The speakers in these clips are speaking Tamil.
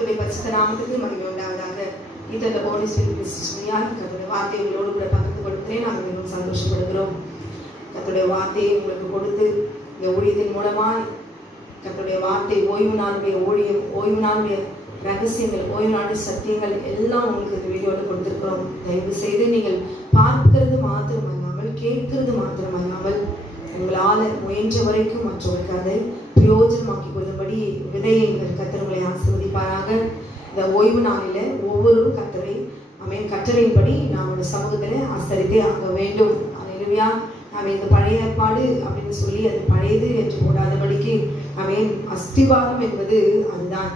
கர்த்தருடைய பரிசுத்த நாமத்துக்கு மகிமை உண்டாவதாக. இந்த ஹோலி ஸ்பிரிட் கிறிஸ்துவினால் கர்த்தருடைய வார்த்தையை உங்களோடு கூட பகிர்ந்து கொடுக்கிறேன். நாங்கள் மிகவும் சந்தோஷப்படுகிறோம். கர்த்தருடைய வார்த்தையை உங்களுக்கு கொடுத்து இந்த ஊழியத்தின் மூலமாய் கர்த்தருடைய வார்த்தை ஓய்வு நாளுடைய ரகசியங்கள், ஓய்வு நாளுடைய சத்தியங்கள் எல்லாம் உங்களுக்கு இந்த வீடியோவில் கொடுத்திருக்கிறோம். தயவு செய்து நீங்கள் பார்க்கிறது மாத்திரமல்லாமல், கேட்கிறது மாத்திரமல்லாமல், உங்களால் முயன்ற வரைக்கும் மற்றவர்களுக்கு அதை பிரயோஜனமாக்கி கொள்ளும்படி விதையுங்கள். கர்த்தர்களை ஆசீர்வதிப்பாராக. இந்த ஓய்வு நாளில் ஒவ்வொருவரும் கட்டளையின்படி நம்முடைய சமூகத்தில் ஆசரித்தே ஆக வேண்டும். அல்லேலூயா. இந்த பழைய ஏற்பாடு அப்படின்னு சொல்லி அது பழையது என்று போடாதபடிக்கு அஸ்திவாரம் என்பது அதுதான்.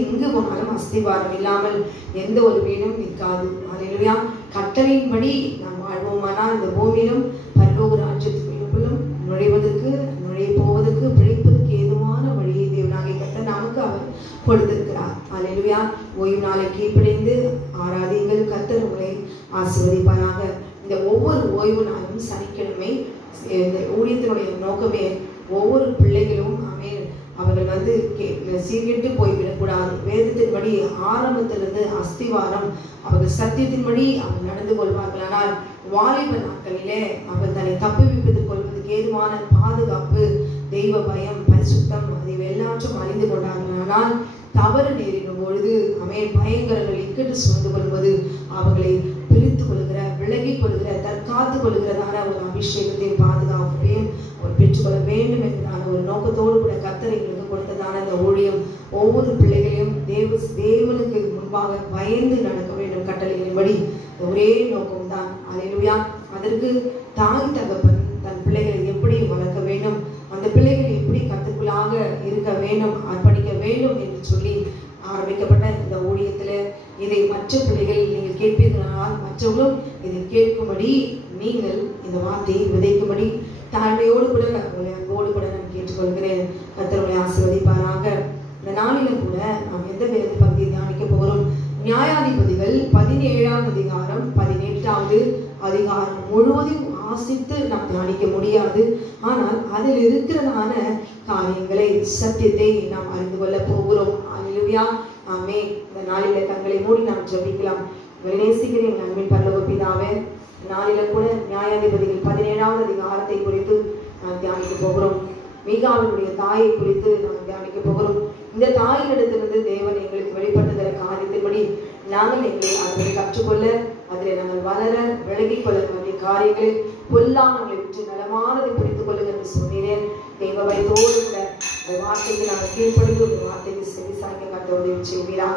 எங்கு போனாலும் அஸ்திவாரம் இல்லாமல் எந்த ஒரு வீடும் நிற்காது. அல்லேலூயா. கட்டளையின்படி நாம் வாழ்வோமானால் இந்த பூமியிலும் பரலோக ராஜ்யத்துக்குள்ளும் நுழைய போவதற்கு பிழைப்பதற்கு ஏதுவான வழியை தேவனாகிய கர்த்தர் நமக்கு அவர் கொடுத்திருக்கிறார். அல்லேலூயா. ஓய்வு நாளை கீழ்ப்படிந்து ஆராதிங்கள். கர்த்தர் உங்களை ஆசீர்வதிப்பாராக. இந்த ஒவ்வொரு ஓய்வு நாளும் சனிக்கிழமை இந்த ஊழியத்தினுடைய நோக்கமே ஒவ்வொரு பிள்ளைகளும் அவர்கள் சீர்கெட்டு போய்விடக்கூடாது. வேதத்தின்படி ஆரம்பத்திலிருந்து அஸ்திவாரம் அவர்கள் சத்தியத்தின்படி அவர்கள் நடந்து கொள்வார்கள். ஆனால் வாலிப நாட்களிலே அவர்கள் தன்னை தப்புவிப்பதற்கு கொள்வதற்கு ஏதுவான பாதுகாப்பு, தெய்வ பயம், பரிசுத்தம் அதை எல்லாற்றும் அறிந்து கொண்டார்கள். ஆனால் தவறு நேரிடும் பொழுது பயங்கரங்கள் இக்கட்டு சுமந்து கொள்வது அவர்களை பிரித்து கொள்கிற, விலகிக் கொள்கிற, தற்காத்து கொள்கிறதான ஒரு அபிஷேகத்தையும் பாதுகாப்பையும் அவர் பெற்றுக்கொள்ள வேண்டும் என்பதான ஒரு நோக்கத்தோடு கூட கர்த்தர் எங்களுக்கு கொடுத்ததான இந்த ஊழியம் ஒவ்வொரு பிள்ளைகளையும் தேவனுக்கு முன்பாக பயந்து நடக்க வேண்டும். கட்டளைகளின்படி ஒரே நோக்கம்தான். அல்லேலூயா. அதற்கு தாய் தகப்பன் தன் பிள்ளைகளை எப்படி வளர்க்க வேண்டும், அந்த பிள்ளைகள் எப்படி கர்த்தருக்குள்ளாக இருக்க வேண்டும், அர்ப்பணிக்க வேண்டும் என்று சொல்லி ஆரம்பிக்கப்பட்ட இந்த ஊழியத்தில் இதை மற்ற பிள்ளைகள் நீங்கள் கேட்பீர்களானால் மற்றவர்களும் இதை கேட்கும்படி நீங்கள் இந்த வார்த்தையை விதைக்கும்படி தாழ்மையோடு கூட அன்போடு கூட நான் கேட்டுக்கொள்கிறேன். கர்த்தருடைய ஆசீர்வதிப்பாராக. இந்த நாளிலும் கூட நாம் எந்த வேத பகுதியை தியானிக்க போகிறோம்? நியாயாதிபதிகள் 17ஆம் அதிகாரம் 18வது அதிகாரம் முழுவதும் வாசித்து நாம் தியானிக்க முடியாது. ஆனால் அதில் இருக்கிறதான காரியங்களை, சத்தியத்தை நாம் அறிந்து கொள்ள போகிறோம். அல்லேலூயா. ஆமென். இந்த நாளில கண்களை மூடி நாம் ஜெபிக்கலாம். உங்களை நேசிக்கிறேன் அன்பின் பரலோக பிதாவே. நாளில கூட நியாயாதிபதிகள் 17ஆவது அதிகாரத்தை குறித்து நாம் தியானிக்க போகிறோம். மீகாவினுடைய தாயை குறித்து நாம் தியானிக்க போகிறோம். இந்த தாயினிடத்திலிருந்து தேவன் எங்களுக்கு வெளிப்படுத்துகிற காரியத்தின்படி நாங்கள் அதை கற்றுக்கொள்ள, அதில் நாங்கள் வளர, விலகிக் கொள்ள வேண்டிய காரியங்களில் பொல்லாமங்களை விட்டு நலமானதை பிடித்துக் கொள்ளுங்க என்று சொன்னேன். தெய்வ வயதோடு கூட இந்த வார்த்தைக்கு நாங்கள் கீழ்ப்படிந்து இந்த வார்த்தைக்கு செவி சாய்க்க கர்த்தருடைய செய்வீராக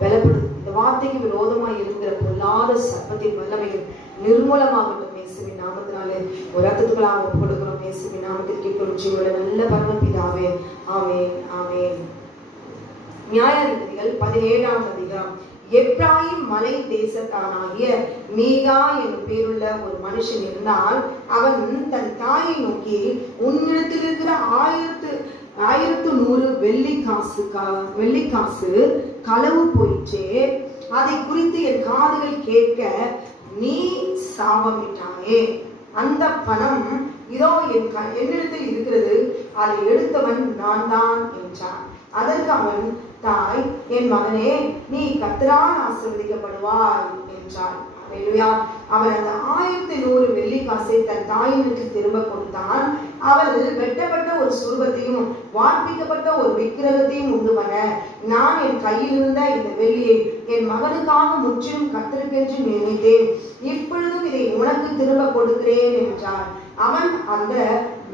பலப்படும். இந்த வார்த்தைக்கு விரோதமாய் இருக்கிற பொல்லாத சர்ப்பத்தின் வல்லமைகள் நிர்மூலமாகட்டும். இயேசுவின் நாமத்தினாலே ஒரு ரத்தத்துக்களாக ஒப்புக் கொடுக்கிறோம். இயேசுவின் நாமத்தில் கேட்கிறோம் ஜீவனுள்ள நல்ல பரமபிதாவே. ஆமென், ஆமென். நியாயாதிபதிகள் 17ஆம் அதிகாரம். எப்ராயிம் மலை தேசத்தானாகிய மீகா என்னும் பேருள்ள ஒரு மனுஷன் இருந்தால் அவன் தன் தாயை நோக்கி, உன்னிடத்தில் இருக்கிற 1100 வெள்ளிக்காசு களவு போயிற்றே, அதை குறித்து என் காதுகள் கேட்க நீ சாபமிட்டாயே. அந்த பணம் இதோ என்னிடத்தில் இருக்கிறது, அதை எடுத்தவன் நான் தான் என்றான். அதற்கு அவன் தாய், என் மகனே, நீ கர்த்தரால் ஆசீர்வதிக்கப்படுவாய் என்றாள். அல்லேலூயா. அவன் அந்த 1100 வெள்ளிக்காசை தன் தாயினுக்கு திரும்ப கொடுத்தான். அவள் வெட்டப்பட்ட ஒரு சுரூபத்தையும் வார்ப்பிக்கப்பட்ட ஒரு விக்கிரகத்தையும் உண்டு பண்ண, நான் என் கையில் இருந்த இந்த வெள்ளியை என் மகனுக்காக முற்றிலும் கர்த்தருக்கென்று நியமித்தேன். இப்பொழுதும் இதை உனக்கு திரும்ப கொடுக்கிறேன் என்றான். அவன் அந்த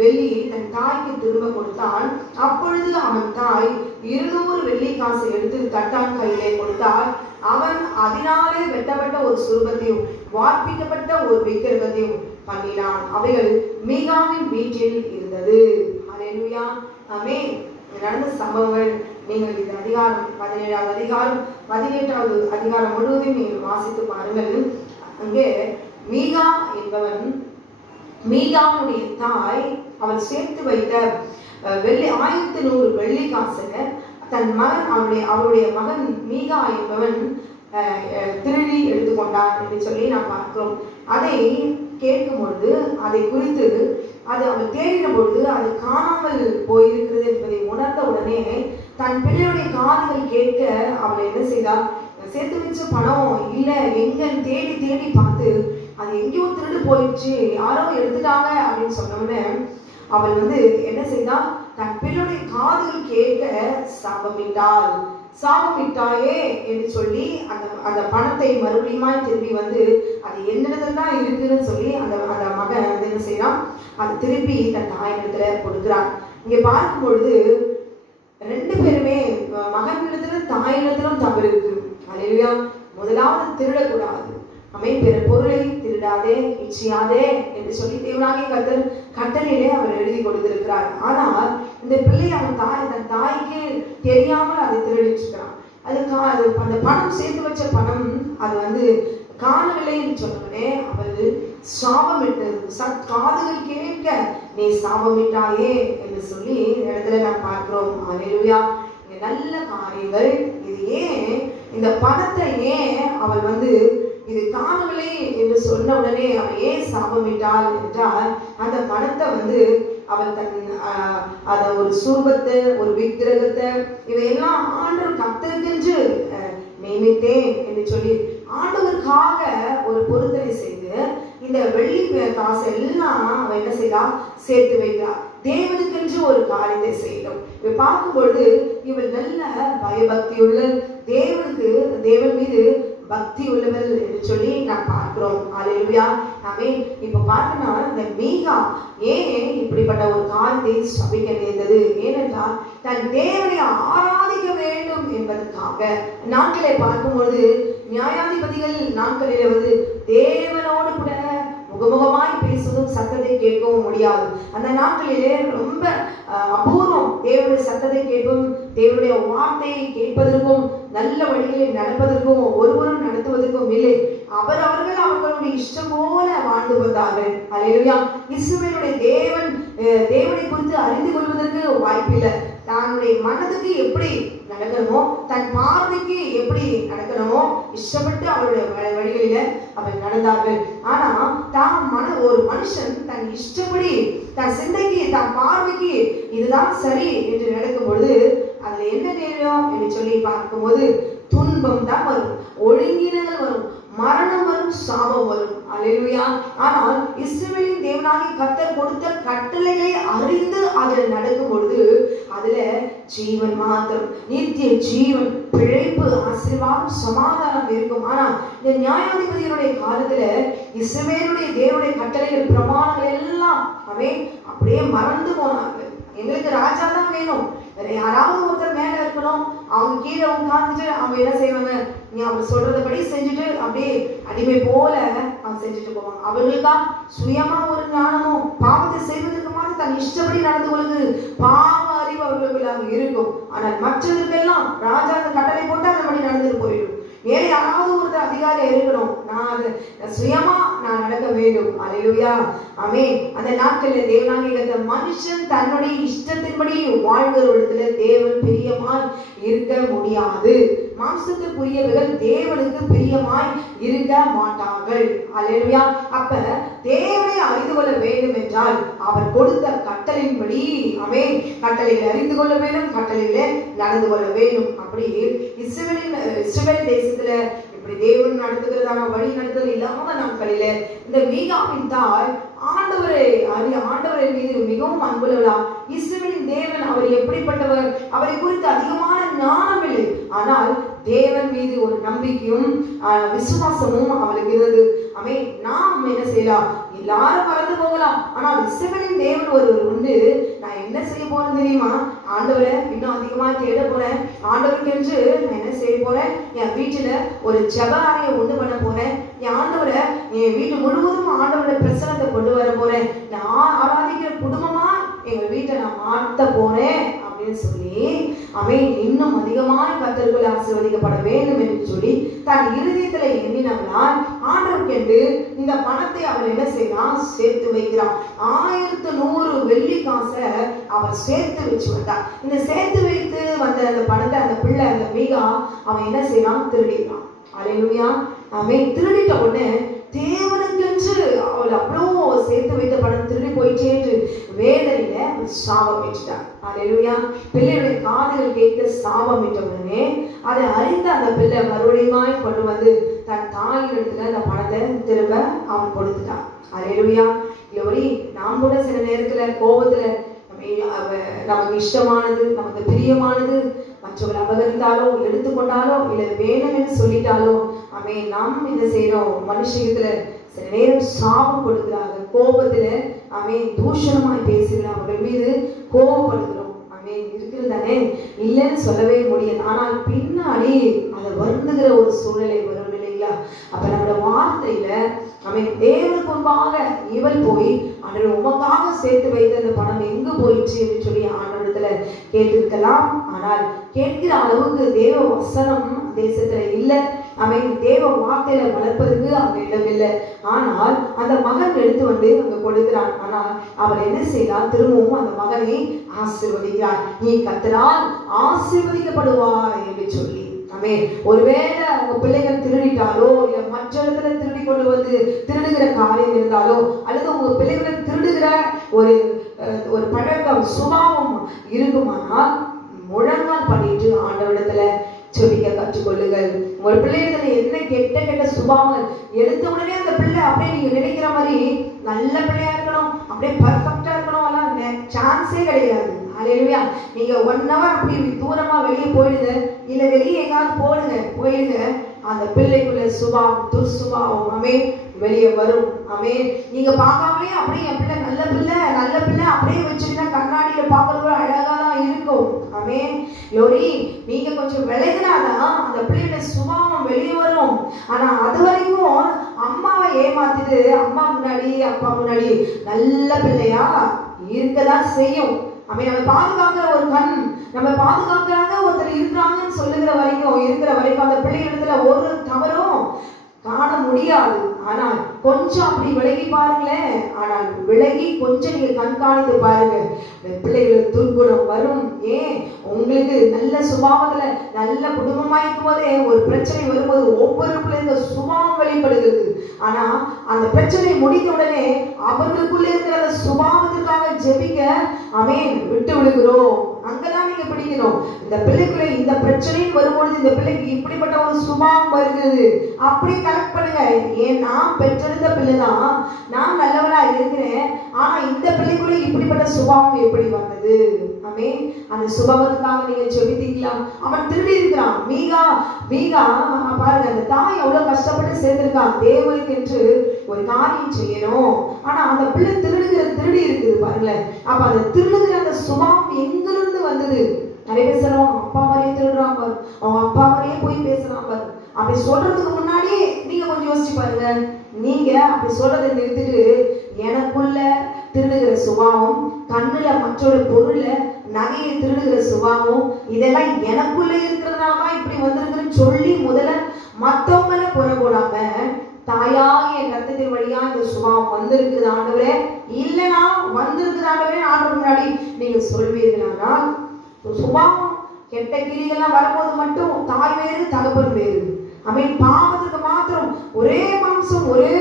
வெள்ளியை தன் தாய்க்கு திரும்ப கொடுத்தான். அப்பொழுது அவன் தாய் 200 வெள்ளிக்காசை எடுத்து தட்டான் கையிலே கொடுத்தாள். அவன் அதனாலே வெட்டப்பட்ட ஒரு சுரூபத்தையும் வார்ப்பிக்கப்பட்ட ஒரு விக்கிரகத்தையும் பண்ணினான். அவைகள் மீகாவின் வீட்டில் இருந்தது. அல்லேலூயா. ஆமென். நடந்த சம்பவங்கள் நீங்கள் இந்த அதிகாரம் 17ஆவது அதிகாரம் 18வது அதிகாரம் முழுவதும் நீங்கள் வாசித்து பாருங்கள். அங்கே மீகா என்பவன், மீகாவுடைய தாய் அவள் சேர்த்து வைத்த 1100 வெள்ளிக்காசை தன் மகன் அவருடைய மகன் மீகா என்பவன் திருடி எடுத்துக்கொண்டான் என்று சொல்லி நாம் பார்க்கிறோம். அதை கேட்கும் பொழுது, அதை குறித்து அது அவள் தேடின பொழுது அது காணாமல் போயிருக்கிறது என்பதை உணர்ந்த உடனே தன் பிள்ளையுடைய காதுகள் கேட்க அவள் என்ன செய்தா, சேர்த்து வச்ச பணம் இல்ல எங்கன்னு தேடி தேடி பார்த்து அது எங்கேயோ திருடு போயிடுச்சு, யாரோ எடுத்துட்டாங்க அப்படின்னு சொன்னோன்னே அவள் என்ன செய்தா, தன் பிள்ளையுடைய காதுகள் கேட்க சாபமிட்டாள். சாபமிட்டாயே என்று சொல்லி அந்த பணத்தை மறுபடியும் திரும்பி அது என்னிடத்துல தான் இருக்குன்னு சொல்லி அந்த மகன் என்ன செய்யறான், அது திருப்பி தன் தாயிடத்துல கொடுக்கிறான். இங்க பார்க்கும் பொழுது ரெண்டு பேருமே மகனிடத்துல தாயிடத்திலும் தவறு இருக்கு. அல்லேலூயா. முதலாவது திருடக்கூடாது. பிற பொருளை திருடாதே, இச்சியாதே என்று சொல்லி தேவனாகிய கர்த்தர் கட்டளையிலே அவர் எழுதி கொடுத்திருக்கிறார். ஆனால் இந்த பிள்ளை தன் தாய்க்கு தெரியாமல் அதை திருடிட்டு இருக்கிறான். அது அந்த பணம் சேர்த்து வச்ச பணம் அது காணவில்லை என்று சொன்னோடனே அவள் சாபமிட்டு காதுகள் கேட்க நீ சாபமிட்டாயே என்று சொல்லி இடத்துல நாம் பார்க்கிறோம். அல்லேலூயா. நல்ல காரியங்கள். இது ஏன் இந்த பணத்தை ஏன் அவள் இது காணவில்லை என்று சொன்ன உடனே அவள் ஏன் சாபமிட்டாள் என்றால், அந்த பணத்தை அவள் அத ஒரு சூபத்தை, ஒரு விக்கிரகத்தை, இவையெல்லாம் ஆண்டவர் கர்த்தருக்கென்று நியமித்தேன் என்று சொல்லி ஆண்டவருக்காக ஒரு பொருத்தனை செய்து இந்த வெள்ளி காசை எல்லாம் அவன் என்ன செய்யறா, சேர்த்து வைக்கிறார். தேவனுக்கென்று ஒரு காரியத்தை செய்யணும். இவ பார்க்கும்பொழுது இவள் நல்ல பயபக்தியுள்ள, தேவன் மீது பக்தி உள்ளவள் என்று சொல்லி நாம் பார்க்கிறோம். அல்லேலூயா. ஆமென். இப்ப பார்க்கணும், இந்த மீகா ஏன் இப்படிப்பட்ட ஒரு காரியத்தை சபிக்க நேர்ந்தது? ஏனென்றால் தன் தேவனை ஆராதிக்க வேண்டும் என்பதற்காக. நாட்களை பார்க்கும்பொழுது நியாயாதிபதிகள் நாட்களிலே தேவனோடு கூட முகமுகமாய் பேசுவதும் சத்தத்தை கேட்கவும் முடியாது. அந்த நாட்களிலே ரொம்ப அபூர்வம். தேவனுடைய சத்தத்தை கேட்கும், தேவனுடைய வார்த்தையை கேட்பதற்கும், நல்ல வழிகளில் நடப்பதற்கும், ஒருவரும் நடத்துவதற்கும் இல்லை. அவர்களுடைய இஷ்டம் போல வாழ்ந்து வந்தார்கள். அல்லேலூயா. இஸ்ரவேலுடைய தேவனை குறித்து அறிந்து கொள்வதற்கு வாய்ப்பில்லை. தன்னுடைய மனதுக்கு எப்படி நடக்கணுமோ, தன் பார்வைக்கு எப்படி நடக்கணுமோ இஷ்டப்பட்டு அவருடைய வழிகளில அவர்கள் நடந்தார்கள். ஆனா ஒரு மனுஷன் தன் இஷ்டப்படி, தன் சிந்தைக்கு, தன் பார்வைக்கு இதுதான் சரி என்று நடக்கும் பொழுது அதுல என்ன நேரம் என்று சொல்லி பார்க்கும்போது துன்பம் தான் வரும், ஒழுங்கினங்கள் வரும், மரணம் வரும், சாபம் வரும். அல்லேலூயா. ஆனால் இஸ்ரவேலின் தேவனாகிய கர்த்தர் கொடுத்த கட்டளைகளை அறிந்து அதில் நடக்கும் பொழுது அதுல ஜீவன் மாத்திரம், நித்திய ஜீவன், பிழைப்பு, ஆசீர்வாதம், சமாதானம் இருக்கும். ஆனா இந்த நியாயாதிபதிகளுடைய காலத்துல இஸ்ரவேலுடைய தேவனுடைய கட்டளைகள், பிரமாணங்கள் எல்லாம் அப்படியே மறந்து போனாங்க. எங்களுக்கு ராஜா தான் வேணும், யாராவது ஒருத்தர் மேல இருக்கணும், அவங்க கீழே உட்கார்ந்துட்டு அவங்க என்ன செய்வாங்க, நீ அவங்க சொல்றதபடி செஞ்சுட்டு அப்படியே அடிமை போல அவங்க செஞ்சுட்டு போவாங்க. அவர்களுக்கா சுயமா ஒரு ஞானமும் பாவத்தை செய்வதற்கு மாதிரி தன் இஷ்டப்படி நடந்து கொள்வது பாவ அறிவு அவர்களுக்கு இருக்கும். ஆனால் மற்றவர்களுக்கெல்லாம் ராஜா அந்த கட்டளை போட்டு அந்த படி நடந்துட்டு போயிடும். வேற யாராவது ஒரு அதிகாரி இருக்கணும், நான் சுயமா நான் நடக்க வேண்டும். அல்லேலூயா. ஆமென். அந்த நாட்களில் தேவனாகிய மனுஷன் தன்னுடைய இஷ்டத்தின்படி வாழ்கிறவர்களிடத்துல தேவன் பிரியமாய் இருக்க முடியாது. மாம்சத்துக்குரியவர்கள் தேவனுக்கு பிரியமாய் இருக்க மாட்டார்கள். அல்லேலூயா. அப்ப தேவனை அறிந்து கொள்ள வேண்டும் என்றால் அவர் கொடுத்த கட்டளையின்படி கட்டளைகளை அறிந்து கொள்ள வேண்டும், கட்டளைகளை நடந்து கொள்ள வேண்டும். அப்படி இஸ்ரவேல் தேசத்துல இப்படி தேவன் நடத்துகிறதான வழி நடத்துதல் இல்லாத நாட்களில இந்த மீகாவின் தாய் ஆண்டவரை மீது மிகவும் அன்புள்ளவளா. இஸ்ரவேலின் தேவன் அவர் எப்படிப்பட்டவர், அவரை குறித்து அதிகமான ஞானம் இல்லை, ஆனால் தேவன் மீது ஒரு நம்பிக்கையும் விசுவாசமும் அவளுக்கு இருந்தது. நாம் என்ன செய்யலாம், எல்லாரும் பறந்து போகலாம், ஆனால் இஸ்ரவேலின் தேவன் ஒருவர் உண்டு. நான் என்ன செய்ய போறேன் தெரியுமா, ஆண்டவரை இன்னும் அதிகமா தேட போறேன், ஆண்டவருக்கு என்று நான் என்ன செய்ய போறேன், என் வீட்டுல ஒரு ஜெப அறையை உண்டு பண்ண போறேன், என் ஆண்டவரை என் வீட்டு முழுவதும் ஆண்டவருடைய பிரசனத்தை கொண்டு வர போறேன், நான் ஆராதிக்கிற குடும்பமா எங்க வீட்டை நான் மாற்ற போறேன் அப்படின்னு சொல்லி இன்னும் அதிகமாக கர்த்தருக்குள் ஆசீர்வதிக்கப்பட வேண்டும் என்று சொல்லி தன் இருதயத்துல எண்ணினவளால் ஆண்டவருக்கு என்று இந்த பணத்தை அவள் என்ன செய்யலாம், சேர்த்து வைக்கிறான். 1100 வெள்ளி காசை அவர் சேர்த்து வச்சு வந்தார். இந்த சேர்த்து வைத்து வந்த அந்த பணத்தை அந்த பிள்ளை, அந்த மீகா அவன் என்ன செய்யலாம், திருடிட்டான். அல்லேலூயா. திருடிட்ட உடனே தேவனுக்கென்று அவள் அவ்வளோ சேர்த்து வைத்த பணம் திருடி போயிட்டே என்று வேதனையில சாபம் பெற்றார். அல்லேலூயா. பிள்ளையுடைய காதுகள் கேட்க சாபம் பெற்ற உடனே அதை அறிந்த அந்த பிள்ளை மறுபடியும் கொண்டு வந்து தன் தாயின் இடத்துல அந்த பணத்தை திரும்ப அவன் கொடுத்துட்டான். அல்லேலூயா. இல்லபடி நாம் கூட சில நேரத்துல கோபத்துல நமக்கு இஷ்டமானது, நமக்கு பிரியமானது மற்றவர்கள் அபகரித்தாலோ எடுத்துக்கொண்டாலோ இல்லை வேணும் என்று சொல்லிட்டாலோ நாம் என்ன செய்யறோம், மனுஷத்துல சில நேரம் சாபம் கொடுக்கிறாங்க. கோபத்துல தூஷணமாய் பேசுகிறோம், அவர்கள் மீது கோபப்படுகிறோம். இருக்கிறதானே, இல்லைன்னு சொல்லவே முடியாது. ஆனால் பின்னாடி அதை வருந்துகிற ஒரு சூழ்நிலை வரும் இல்லைங்களா? அப்ப நம்மளோட வார்த்தையில தேவனுக்கு முன்பாக இவள் போய் ஆண்டவர் உமக்காக சேர்த்து வைத்த அந்த பணம் எங்கு போயிடுச்சு என்று சொல்லி ஆண்டவரிடத்துல கேட்டிருக்கலாம். ஆனால் கேட்கிற அளவுக்கு தேவ வசனம் தேசத்துல இல்லை. தேவ வார்த்தையில வளர்ப்பதற்கு அங்க இடமில்லை. ஆனால் அந்த மகன் எடுத்து வந்து அங்க கொடுக்கிறான். ஆனால் அவர் என்ன செய்யலாம், திரும்பவும் அந்த மகனை ஆசீர்வதிக்கிறார். நீ கர்த்தரால் ஆசீர்வதிக்கப்படுவாய் என்று சொல்லி. ஒருவேளை உங்க பிள்ளைகள் திருடிட்டாலோ இல்ல மற்ற இடத்துல திருடி கொண்டு வந்து திருடுகிற காரியம் இருந்தாலோ அல்லது உங்க பிள்ளைகளை திருடுகிற ஒரு பழக்கம் சுபாவம் இருக்குமானால் முழங்கால் பண்ணிட்டு ஆண்டவரிடத்துல சொல்லிக்க கற்றுக்கொள்ளுங்கள். உங்க பிள்ளைகளை என்ன கெட்ட கெட்ட சுபாவங்கள் எடுத்த உடனே அந்த பிள்ளை அப்படியே நீங்க நினைக்கிற மாதிரி நல்ல பிள்ளையா இருக்கணும், அப்படியே பர்ஃபெக்டா இருக்கணும், அதெல்லாம் சான்ஸே கிடையாது. அல்லேலூயா. நீங்க 1 hour அப்படி தூரமா வெளியே போயிடுங்க, இல்ல வெளியே எங்காவது போயிடுங்க, அந்த பிள்ளைக்குள்ள சுபாவம் துர்சுபாவம் வெளியே வரும். நீங்க பார்க்காமலே அப்படியே என் பிள்ளை நல்ல பிள்ளை அப்படியே வச்சுட்டா கண்ணாடியில பார்க்கறது அழகா தான் இருக்கும். லோரி நீங்க கொஞ்சம் விலகினாதான் அந்த பிள்ளையோட சுபாவம் வெளியே வரும். ஆனா அது வரைக்கும் அம்மாவை ஏமாத்திட்டு அம்மா முன்னாடி அப்பா முன்னாடி நல்ல பிள்ளையா இருக்கதான் செய்யும். நம்ம பாதுகாக்கிற ஒரு கண், நம்ம பாதுகாக்கிறாங்க ஒருத்தர் இருக்கிறாங்கன்னு சொல்லுகிற வரைக்கும் அந்த பிள்ளைகளிடத்துல ஒரு தவறும் காண முடியாது. ஆனால் கொஞ்சம் அப்படி விலகி பாருங்களேன். ஆனால் விலகி கொஞ்சம் நீங்க கண்காணித்து பாருங்க, பிள்ளைகளுக்கு துர்குணம் வரும். உங்களுக்கு நல்ல சுபாவத்துல நல்ல குடும்பமா இருக்கும் போதே ஒரு பிரச்சனை வரும்போது ஒவ்வொரு பிள்ளைங்க சுபாவம் வெளிப்படுகிறது. ஆனா அந்த பிரச்சனை முடிந்த உடனே அவர்களுக்குள்ள இருக்கிற அந்த சுபாவத்துக்காக ஜெபிக்க விட்டு விடுகிறோம். அங்கதான் நீங்க பிடிக்கணும். இந்த பிள்ளைக்குள்ள இந்த பிரச்சனைன்னு வரும்பொழுது இந்த பிள்ளைக்கு இப்படிப்பட்ட ஒரு சுபாவம் வருகிறது, அப்படி கரெக்ட் பண்ணுங்க. நான் பெற்றெடுத்த பிள்ளைதான், நான் நல்லவனா இருக்கிறேன், ஆனா இந்த பிள்ளைக்குள்ள இப்படிப்பட்ட சுபாவம் எப்படி வந்தது? அந்த சுபாவத்துக்காக நீங்க ஜெபித்தீங்களா? அவன் திருடி இருக்கிறான். மீகா பாருங்க, அந்த தாய் எவ்வளவு கஷ்டப்பட்டு சேர்ந்திருக்கான் தேவனுக்கு என்று ஒரு காரியம் செய்யணும். ஆனா அந்த பிள்ளை திருடி இருக்குது பாருங்களேன். அப்ப அந்த திருடுகிற அந்த சுபாவம் எங்கிருந்து வந்தது? நிறைய பேர் சொல்லுவாங்க, அப்பா மாதிரியே திருடுறான் பாரு, அவங்க அப்பா மாதிரியே போய் பேசுறான் பாரு. அப்படி சொல்றதுக்கு முன்னாடி நீங்க கொஞ்சம் யோசிச்சு பாருங்க. நீங்க அப்படி சொல்றதை நிறுத்திட்டு எனக்குள்ள திருடுகிற சுபாவம், கண்ணுல மற்றொரு பொருள நகையை திருடுகிற சுபாவம், இதெல்லாம் எனக்குள்ள இருக்கிறதுனாலதான் இப்படி வந்திருக்குன்னு சொல்லி முதல்ல மத்தவங்கள குறை போடாம தாயாக என் ரத்தத்தின் வழியா இந்த சுபாவம் வந்திருக்குது ஆண்டவரே, இல்லைன்னா வந்திருக்குது ஆண்டவரே ஆண்டவர் முன்னாடி நீங்க சொல்வீர்களானால், சுபாவம் கெட்ட கிரிகள்லாம் வரும்போது மட்டும் தாய் வேறு தகப்பன் வேறு. பாவத்துக்கு மாத்திரம் ஒரே மாம்சம் ஒரே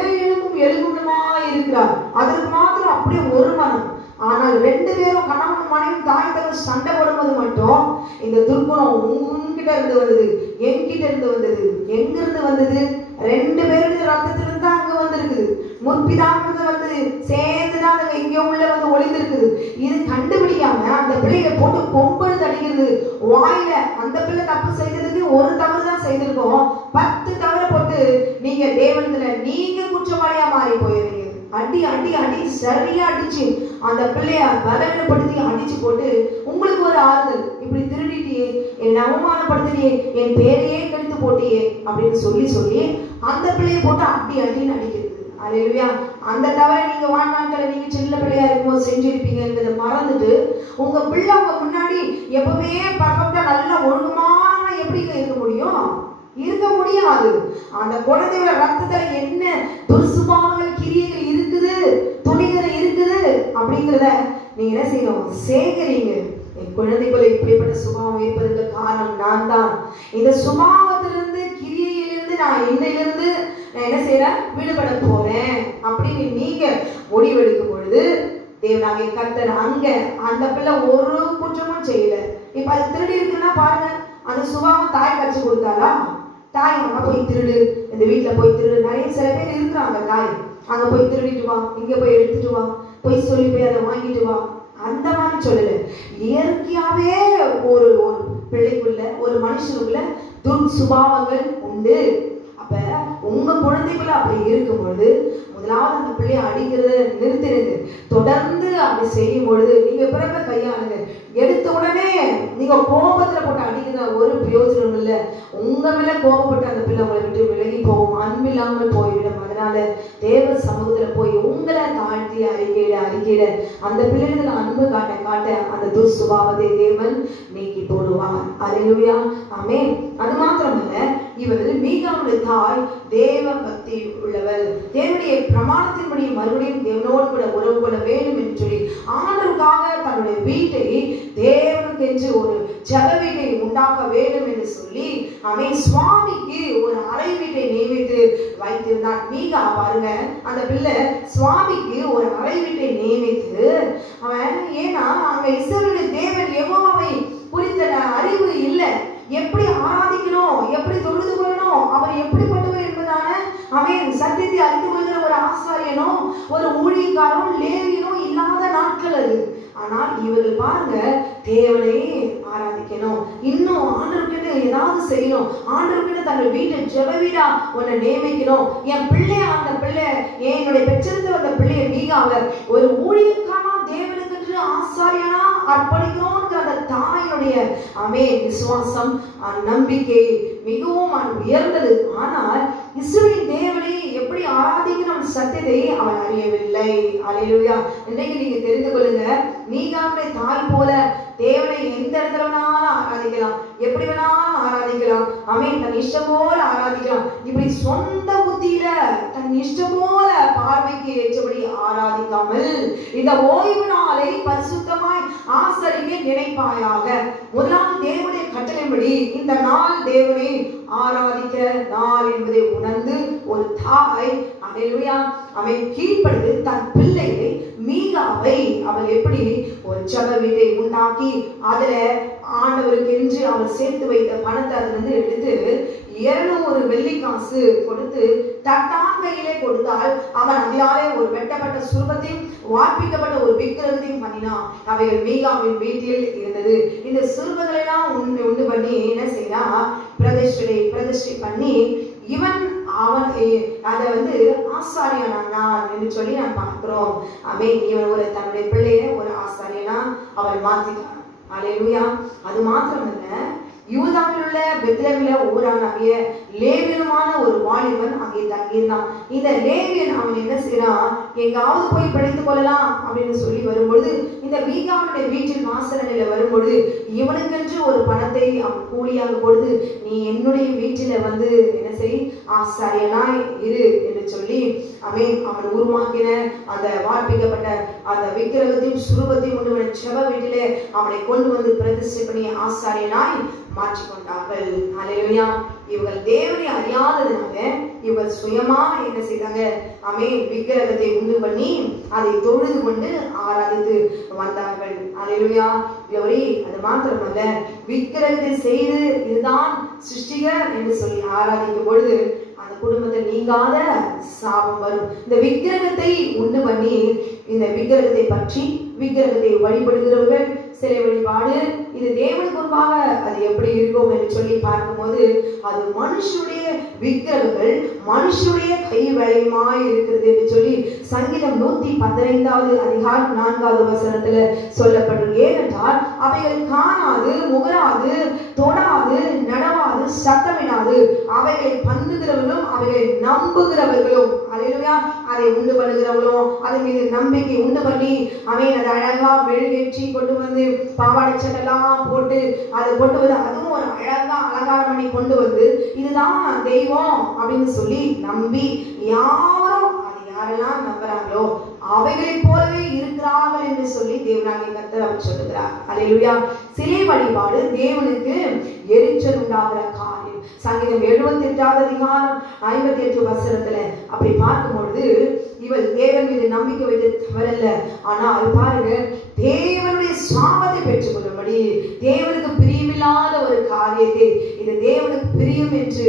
எலும்புமா இருக்கிறார், அதற்கு மாத்திரம் அப்படியே ஒரு மனம். ஆனால் 2 பேரும் கணவன் மனைவி தாய் தகவல் சண்டை போடும்போது மட்டும் இந்த துர்குணம் உன்கிட்ட இருந்து வந்தது, என்கிட்ட இருந்து வந்தது. எங்கிருந்து வந்தது? 2 பேருக்கு ரத்தத்திலிருந்து தான் அங்க வந்திருக்குது. முற்பிதாங்கிறது வந்து சேர்ந்துதான் அங்க எங்கேயோ உள்ள வந்து ஒளிந்திருக்குது. இது கண்டுபிடிக்காம அந்த பிள்ளைகளை போட்டு கொம்பெழுத்து அடிக்கிறது. வாயில அந்த பிள்ளை தப்பு செய்ததுக்கு ஒரு தவறு தான் செய்திருக்கோம், 10 தவறு போட்டு நீங்க தேவனத்துல நீங்க குற்றவாளியா மாறி போயிருங்க. அடி அடி அடி சரியா அடிச்சு அந்த பிள்ளைய பலவீனப்படுத்தி அடிச்சு போட்டு உங்களுக்கு ஒரு ஆறுதல், இப்படி திருடிட்டியே, என்னை அவமானப்படுத்தியே, என் பேரையே கெடுத்து போட்டியே அப்படின்னு சொல்லி அந்த பிள்ளைய போட்டு அடி அடின்னு அடிக்கிறது. அல்லேலூயா. அந்த தவறை நீங்க வாழ்நாட்களை நீங்க சின்ன பிள்ளையா இருக்கும்போது செஞ்சிருப்பீங்கன்றதை மறந்துட்டு உங்க பிள்ளை உங்க முன்னாடி எப்பவுமே பர்ஃபெக்டா நல்லா ஒழுங்குமான எப்படி இருக்க முடியும்? இருக்க முடியாது. அந்த குழந்தையோட ரத்தத்துல என்ன துர்சுபாவங்கள் கிரியைகள் இருக்குது, துணிகள் இருக்குது அப்படிங்கிறத நீங்க என்ன செய்யணும்? சேகரிங்க. என் குழந்தைக்குள்ள இப்படிப்பட்ட சுபாவம் இருப்பதற்கு காரணம் நான் தான். இந்த சுபாவத்திலிருந்து கிரியையிலிருந்து நான் இன்னையிலிருந்து நான் என்ன செய்யறேன், விடுபட போறேன் அப்படின்னு நீங்க முடிவெடுக்கும் பொழுது தேவனாகிய கர்த்தர் அங்க அந்த பிள்ளை ஒரு குற்றமும் செய்யல. இப்ப அது திருடி இருக்குன்னா பாருங்க, அந்த சுபாவம் தாய் கற்று கொடுத்தாரா? தாய் அங்க போய் திருடு, இந்த வீட்டுல போய் திருடு. நிறைய சில பேர் இருக்கிறாங்க, தாய் அங்க போய் திருடிட்டு வா, இங்க போய் எடுத்துட்டு வா, போய் சொல்லி போய் அதை வாங்கிட்டு வா, அந்த மாதிரி சொல்லல. இயற்கையாவே ஒரு பிள்ளைக்குள்ள ஒரு மனுஷனுக்குள்ள துர்சுபாவங்கள் உண்டு. அப்ப உங்க குழந்தைக்குள்ள அப்படி இருக்கும் பொழுது முதலாவது அந்த பிள்ளைய அடிக்கிறத நிறுத்திடுங்க. தொடர்ந்து அப்படி செய்யும் பொழுது நீங்க பிறகு கையாளுங்க. எடுத்த உடனே நீங்க கோபத்துல போட்டு அடிக்கிற ஒரு பிரயோஜனம் இல்லை. உங்க மேல கோபப்பட்டு அந்த பிள்ளை உங்களை விட்டு விலகி போகும், அன்பில்லாமல் போய்விடும். அதனால தேவ சமூகத்துல போய் உங்களை தாழ்த்தி அறிக்கையிட அந்த பிள்ளைகளை அன்பு காட்ட அந்த துர்சுபாவத்தை தேவன் நீக்கி போடுவார். அல்லேலூயா, ஆமென். அது மாத்திரமல்ல, இவர்கள் மீகாவுடைய தாய் தேவ பக்தி உள்ளவர். தேவனுடைய பிரமாணத்தின்படி மறுபடியும் தேவனோடு கூட உறவு கொள்ள வேண்டும் என்று சொல்லி ஆண்டவருக்காக தன்னுடைய வீட்டை தேவனுக்கு என்று ஒரு ஜெப வீட்டை உண்டாக்க வேண்டும் என்று சொல்லி அவன் சுவாமிக்கு ஒரு அறை வீட்டை நியமித்து வைத்திருந்தான். மீகா பாருங்க, அந்த பிள்ளை சுவாமிக்கு ஒரு அறை வீட்டை நியமித்து அவன், ஏன்னா அங்க இஸ்ரவேலுடைய தேவன் யெகோவாவை குறித்த அறிவு இல்லை, எப்படி ஆராதிக்கணும், எப்படி தொழுது கொள்ளணும், அவர் எப்படிப்பட்டவர் என்பதான அவன் சத்தியத்தை அறிந்து கொள்கிற ஒரு ஆசாரியனோ ஒரு ஊழியக்காரனோ லேவியனோ இல்லாத நாட்கள் அது. ஆனால் இவர்கள் பாருங்க, தேவனை ஆராதிக்கணும், இன்னும் ஆண்டவர்கிட்ட ஏதாவது செய்யணும், ஆண்டவர்கிட்ட தன்னுடைய வீட்டை ஜெப வீடா உன்னை நியமிக்கணும், என் பிள்ளைய அந்த பிள்ளை என்னுடைய பெற்றெடுத்து அந்த பிள்ளைய மீகாவர் ஒரு ஊழியக்காரனா தேவனுக்கு ஆசாரியனா அர்ப்பணிக்கணும்ங்கிற அந்த தாயினுடைய விசுவாசம் நம்பிக்கை மிகவும் உயர்ந்தது. ஆனால் இஸ்ரவேலின் தேவனை எப்படி ஆராதிக்கணும் சத்தியத்தை அவன் அறியவில்லை. அல்லேலூயா. இன்றைக்கு நீங்க தெரிந்து கொள்ளுங்க, மீகாவுடைய தாய் போல தேவனை எந்த இடத்துல வேணாலும் ஆராதிக்கலாம், எப்படி வேணாலும் ஆராதிக்கலாம், தன் இஷ்டம் போல ஆராதிக்கலாம். இப்படி சொந்த புத்தியில தன் இஷ்டம் போல பார்வைக்கு ஏற்றபடி ஆராதிக்காமல் இந்த ஓய்வு நாளை பரிசுத்தமாய் ஆசரிக்க நினைப்பாயாக. முதலாவது தேவனுடைய கட்டளைப்படி இந்த நாள் தேவனை ஆராதிக்க நாள் என்பதை உணர்ந்து ஒரு தாய் அல்லேலூயா அவன் கீழ்ப்படிந்து தன் பிள்ளையை மீகாவை அவள் எப்படி ஒரு ஜெப வீட்டை உண்டாக்கி அதுல ஆண்டவருக்கு என்று அவள் சேர்த்து வைத்த பணத்தை அதுல இருந்து எடுத்து 200 வெள்ளிக்காசு கொடுத்து தட்டான் கையிலே கொடுத்தால் அவன் அதிகாலே ஒரு வெட்டப்பட்ட சுரூபத்தையும் வார்ப்பிக்கப்பட்ட ஒரு விக்கிரகத்தையும் பண்ணினான். அவைகள் மீகாவின் வீட்டில் இருந்தது. இந்த சுரூபங்களை எல்லாம் உண்டு பண்ணி என்ன செய்யனா பிரதிஷ்டை பண்ணி இவன் அவன் அதை ஆசாரியனா என்று சொல்லி நான் பார்க்கிறோம். இவன் ஒரு தன்னுடைய பிள்ளைய ஒரு ஆசாரியனா அவள் மாத்திட்டான். அல்லேலூயா. அது மாத்திரமல்ல, யூதாவில் உள்ள பெத்லகேமில் ஊரானாகிய லேவியனுமான ஒரு வாலிபன் அங்கே தங்கியிருந்தான். இந்த லேவியன் அவன் என்ன செய்யறான், எங்காவது போய் படித்துக் கொள்ளலாம் அப்படின்னு சொல்லி வரும்பொழுது இந்த மீகாவுடைய வீட்டில் வாசலில வரும்பொழுது இவனுக்கென்று ஒரு பணத்தை அவன் கூலியாக கொடுத்து, நீ என்னுடைய வீட்டில என்ன செய், ஆசாரியனாய் இரு என்று சொல்லி அவன் உருவாக்கின அந்த வார்ப்பிக்கப்பட்ட அந்த விக்கிரகத்தையும் சுரூபத்தையும் கொண்டு செவ வீட்டிலே அவனை கொண்டு பிரதிஷ்டை பண்ணி ஆசாரியனாய் மாற்றிக்கொண்டார்கள். அல்லேலூயா. இவர்கள் தேவனை அறியாததுனால இவர்கள் சுயமா என்ன செய்தாங்க, விக்கிரகத்தை உண்டு பண்ணி அதை தொழுது கொண்டு ஆராதித்து வந்தார்கள். அல்லேலூயா. அது மாத்திரமல்ல, விக்கிரகத்தை செய்து இதுதான் சிருஷ்டிகர் என்று சொல்லி ஆராதிக்கும் பொழுது அந்த குடும்பத்தில் நீங்காத சாபம் வரும். இந்த விக்கிரகத்தை உண்டு பண்ணி இந்த விக்கிரகத்தை பற்றி விக்கிரகத்தை வழிபடுகிறவர்கள் சிலை வழிபாடு இது தேவனுக்கு முன்பாக அது எப்படி இருக்கும் என்று சொல்லி பார்க்கும்போது அது மனுஷனுடைய விக்கிரகங்கள் மனுஷனுடைய கை வேலையுமாய் இருக்கிறது என்று சொல்லி சங்கீதம் 115வது அதிகாரம் 4வது வசனத்துல சொல்லப்பட்டது. ஏனென்றால் அவைகள் காணாது, முகராது, தொடாது, நடவாது, சத்தமிடாது, அவைகளை பண்ணுகிறவர்களும் அவைகளை நம்புகிறவர்களும் அல்லேலூயா அதை உண்டு பண்ணுகிறவர்களும் அதன் மீது நம்பிக்கை உண்டு பண்ணி அதை அழகா மெழுகேற்றி கொண்டு பாவாடை சட்டெல்லாம் போட்டு அதை கொண்டு அதுவும் ஒரு அழகா அலங்காரம் பண்ணி கொண்டு இதுதான் தெய்வம் அப்படின்னு சொல்லி நம்பி யாரும் அது யாரெல்லாம் நம்புறாங்களோ அவைகளை போலவே இருக்கிறார்கள் என்று சொல்லி தேவனாகிய கர்த்தர் அவர் சொல்லுகிறார். அல்லேலூயா. சிலை வழிபாடு தேவனுக்கு எரிச்சல் உண்டாகிற காரியம். சங்கீதம் 78வது அதிகாரம் 58 வசனத்துல அப்படி பார்க்கும்பொழுது, இவள் தேவன் மீது நம்பிக்கை வைத்தவரல்ல, ஆனால் பாருங்க, தேவனுடைய சாபத்தை பெற்றுக் கொள்ளும்படி தேவனுக்கு பிரியமில்லாத ஒரு காரியத்தை, இது தேவனுக்கு பிரியம் என்று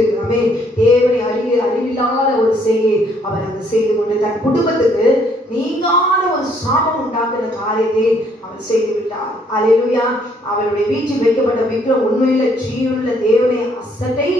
தேவனை அறிவில்லாத ஒரு செய்யை அவர் அங்கு செய்து கொண்டு தன் குடும்பத்துக்கு நீங்காத ஒரு சாபம் உண்டாக்குற காரியத்தை அவர் செய்து விட்டார். அல்லேலூயா. அவருடைய வீட்டில் வைக்கப்பட்ட விக்கிரம் உண்மையில ஜீவனுள்ள தேவனை அசட்டை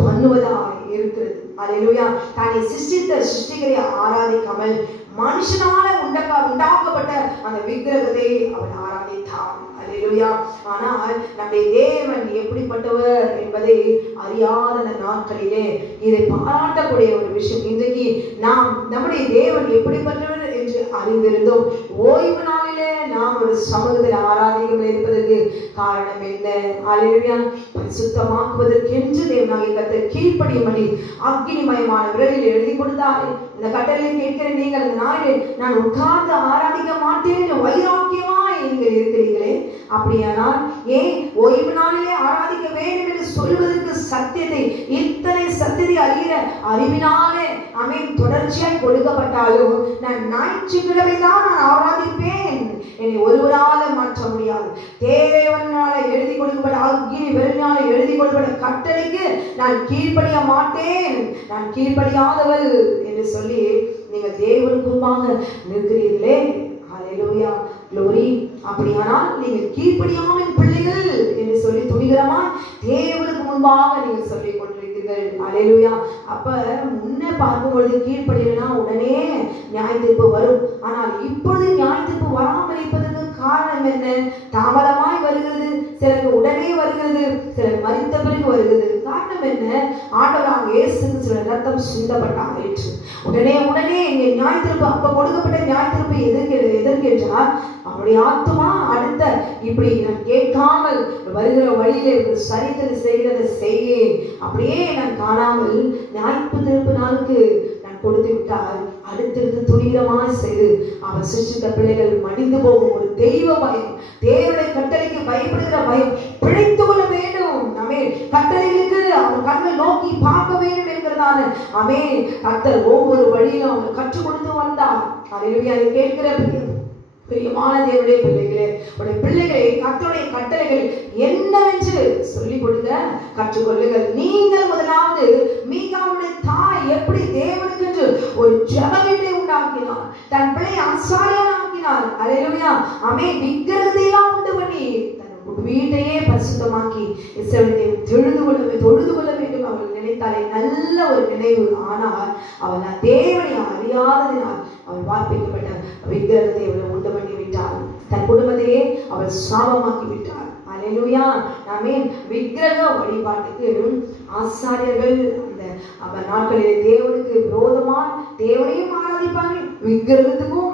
பண்ணுவதாக இருக்கிறது. அல்லேலூயா. தன்னை சிருஷ்டிகரை ஆராதிக்காமல் மனுஷனால உண்டாக்கப்பட்ட அந்த விக்கிரகத்தை அவன் ஆராதித்தான். அல்லேலூயா. ஆனால் நம்முடைய தேவன் எப்படிப்பட்டவர் என்பதை அறியாத நாட்களிலே இதை பாராட்டக்கூடிய ஒரு விஷயம். இன்றைக்கு நாம் நம்முடைய தேவன் எப்படிப்பட்டவர் என்று அறிந்திருந்தோம். ஓய்வு நாளிலே நாம் ஒரு சமூகத்தில் ஆராதிக்காமல் இருப்பதற்கு காரணம் என்ன? அல்லேலூயா. பரிசுத்தமாக்குவதற்கென்று தேவனாகிய கர்த்தர் கீழ்ப்படியும்படி அக்கினிமயமான விரலில் எழுதி கொடுத்தார். இந்த கட்டளை கேட்கிற நீங்கள் அந்த நாளில் நான் உட்கார்ந்து ஆராதிக்க மாட்டேன் என்று வைராக்கியமா நீங்கள் இருக்கிறீர்களே, அப்படியானால் ஏன் ஓய்வு நாளிலே ஆராதிக்க வேண்டும் என்று சொல்வதற்கு சத்தியத்தை, இத்தனை சத்தியத்தை அறிகிற அறிவினாலே தொடர்ச்சியாய் கொடுக்கப்பட்டாலும் நான் ஞாயிற்றுக்கிழமை தான் நான் ஆராதிப்பேன், என்னை ஒருவரால மாற்ற முடியாது. தேவனால எழுதி கொடுக்கப்பட்ட அக்கினி விரலினால எழுதி கொடுக்கப்பட்ட கட்டளைக்கு நான் கீழ்ப்படிய மாட்டேன், நான் கீழ்ப்படியாதவள் என்று சொல்லி நீங்கள் தேவனுக்கு முன்பாக நிற்கிறீர்களே. ஹல்லேலூயா, க்ளோரி. அப்படியானால் நீங்கள் கீழ்ப்படியாமல் பிள்ளைகள் என்று சொல்லி துணிகரமா தேவனுக்கு முன்பாக நீங்கள் சொல்லிக் கொண்டிருக்கிறீர்கள். ஹல்லேலூயா. அப்ப முன்ன பார்க்கும்பொழுது கீழ்ப்படியலனா உடனே நியாய தீர்ப்பு வரும். ஆனால் இப்பொழுது நியாய தீர்ப்பு வராமல் இருப்பதற்கு காரணம் என்ன? தாமதமாய் வருகிறது, சிலருக்கு உடனே வருகிறது, சிலர் மரித்த பிறகு வருகிறது. காரணம் என்ன? ஆண்டவராக இயேசுக்கு சில ரத்தம் சிந்தப்பட்டாயிற்று. உடனே இங்கே நியாய தீர்ப்பு, அப்ப கொடுக்கப்பட்ட நியாய தீர்ப்பு எதற்கு என்றால் அவருடைய ஆத்துமா அடுத்த இப்படி நான் கேட்காமல் வருகிற வழியிலே சரித்தது செய்கிறத செய்ய அப்படியே நான் காணாமல் நியாயப்பு தீர்ப்பு நாளுக்கு நான் கொடுத்து விட்டால் அடுத்திருந்து துணிகரமாக செய்து அவர் சிருஷ்டித்த பிள்ளைகள் மடிந்து போகும் ஒரு தெய்வ பயம், தேவனுடைய கட்டளைக்கு பயப்படுகிற பயம் பிழைத்து கொள்ள வேண்டும். கட்டளைகளுக்கு அவர் கண்கள் நோக்கி பார்க்க வேண்டும் என்கிறதான கர்த்தர் ஒவ்வொரு வழியிலும் அவர் கற்றுக் கொடுத்து வந்தார். அதை கேட்கிற பிரியமான தேவனுடைய பிள்ளைகளே, உடைய பிள்ளைகளை கர்த்தருடைய கட்டளைகள் என்னவென்று சொல்லிக் கொடுங்க, கற்றுக்கொள்ளுங்கள். நீங்கள் முதலாவது மீகாவுடைய தாய் எப்படி தேவனுக்கு என்று ஒரு ஜெப வீட்டை உண்டாக்கினார், தன் பிள்ளை ஆசாரியனாக்கினார். அல்லேலூயா. விக்கிரகத்தை எல்லாம் உண்டு பண்ணி வீட்டையே பரிசுத்தமாக்கி தொழுது கொள்ள வேண்டும் அவள் நினைத்தாலே நல்ல ஒரு நினைவு. ஆனால் அவள் தேவனை அறியாததினால் அவள் வார்ப்பிக்கப்பட்ட விக்கிரகத்தை அவள் உண்டு பண்ணி விட்டாள். தன் குடும்பத்தையே அவள் சாபமாக்கி விட்டாள். அல்லேலூயா. விக்கிரக வழிபாட்டுக்கு ஆசாரியர்கள் அந்த நாட்களிலே தேவனுக்கு விரோதமா தேவனையும் ஆராதிப்பாங்க, விக்கிரகத்துக்கும்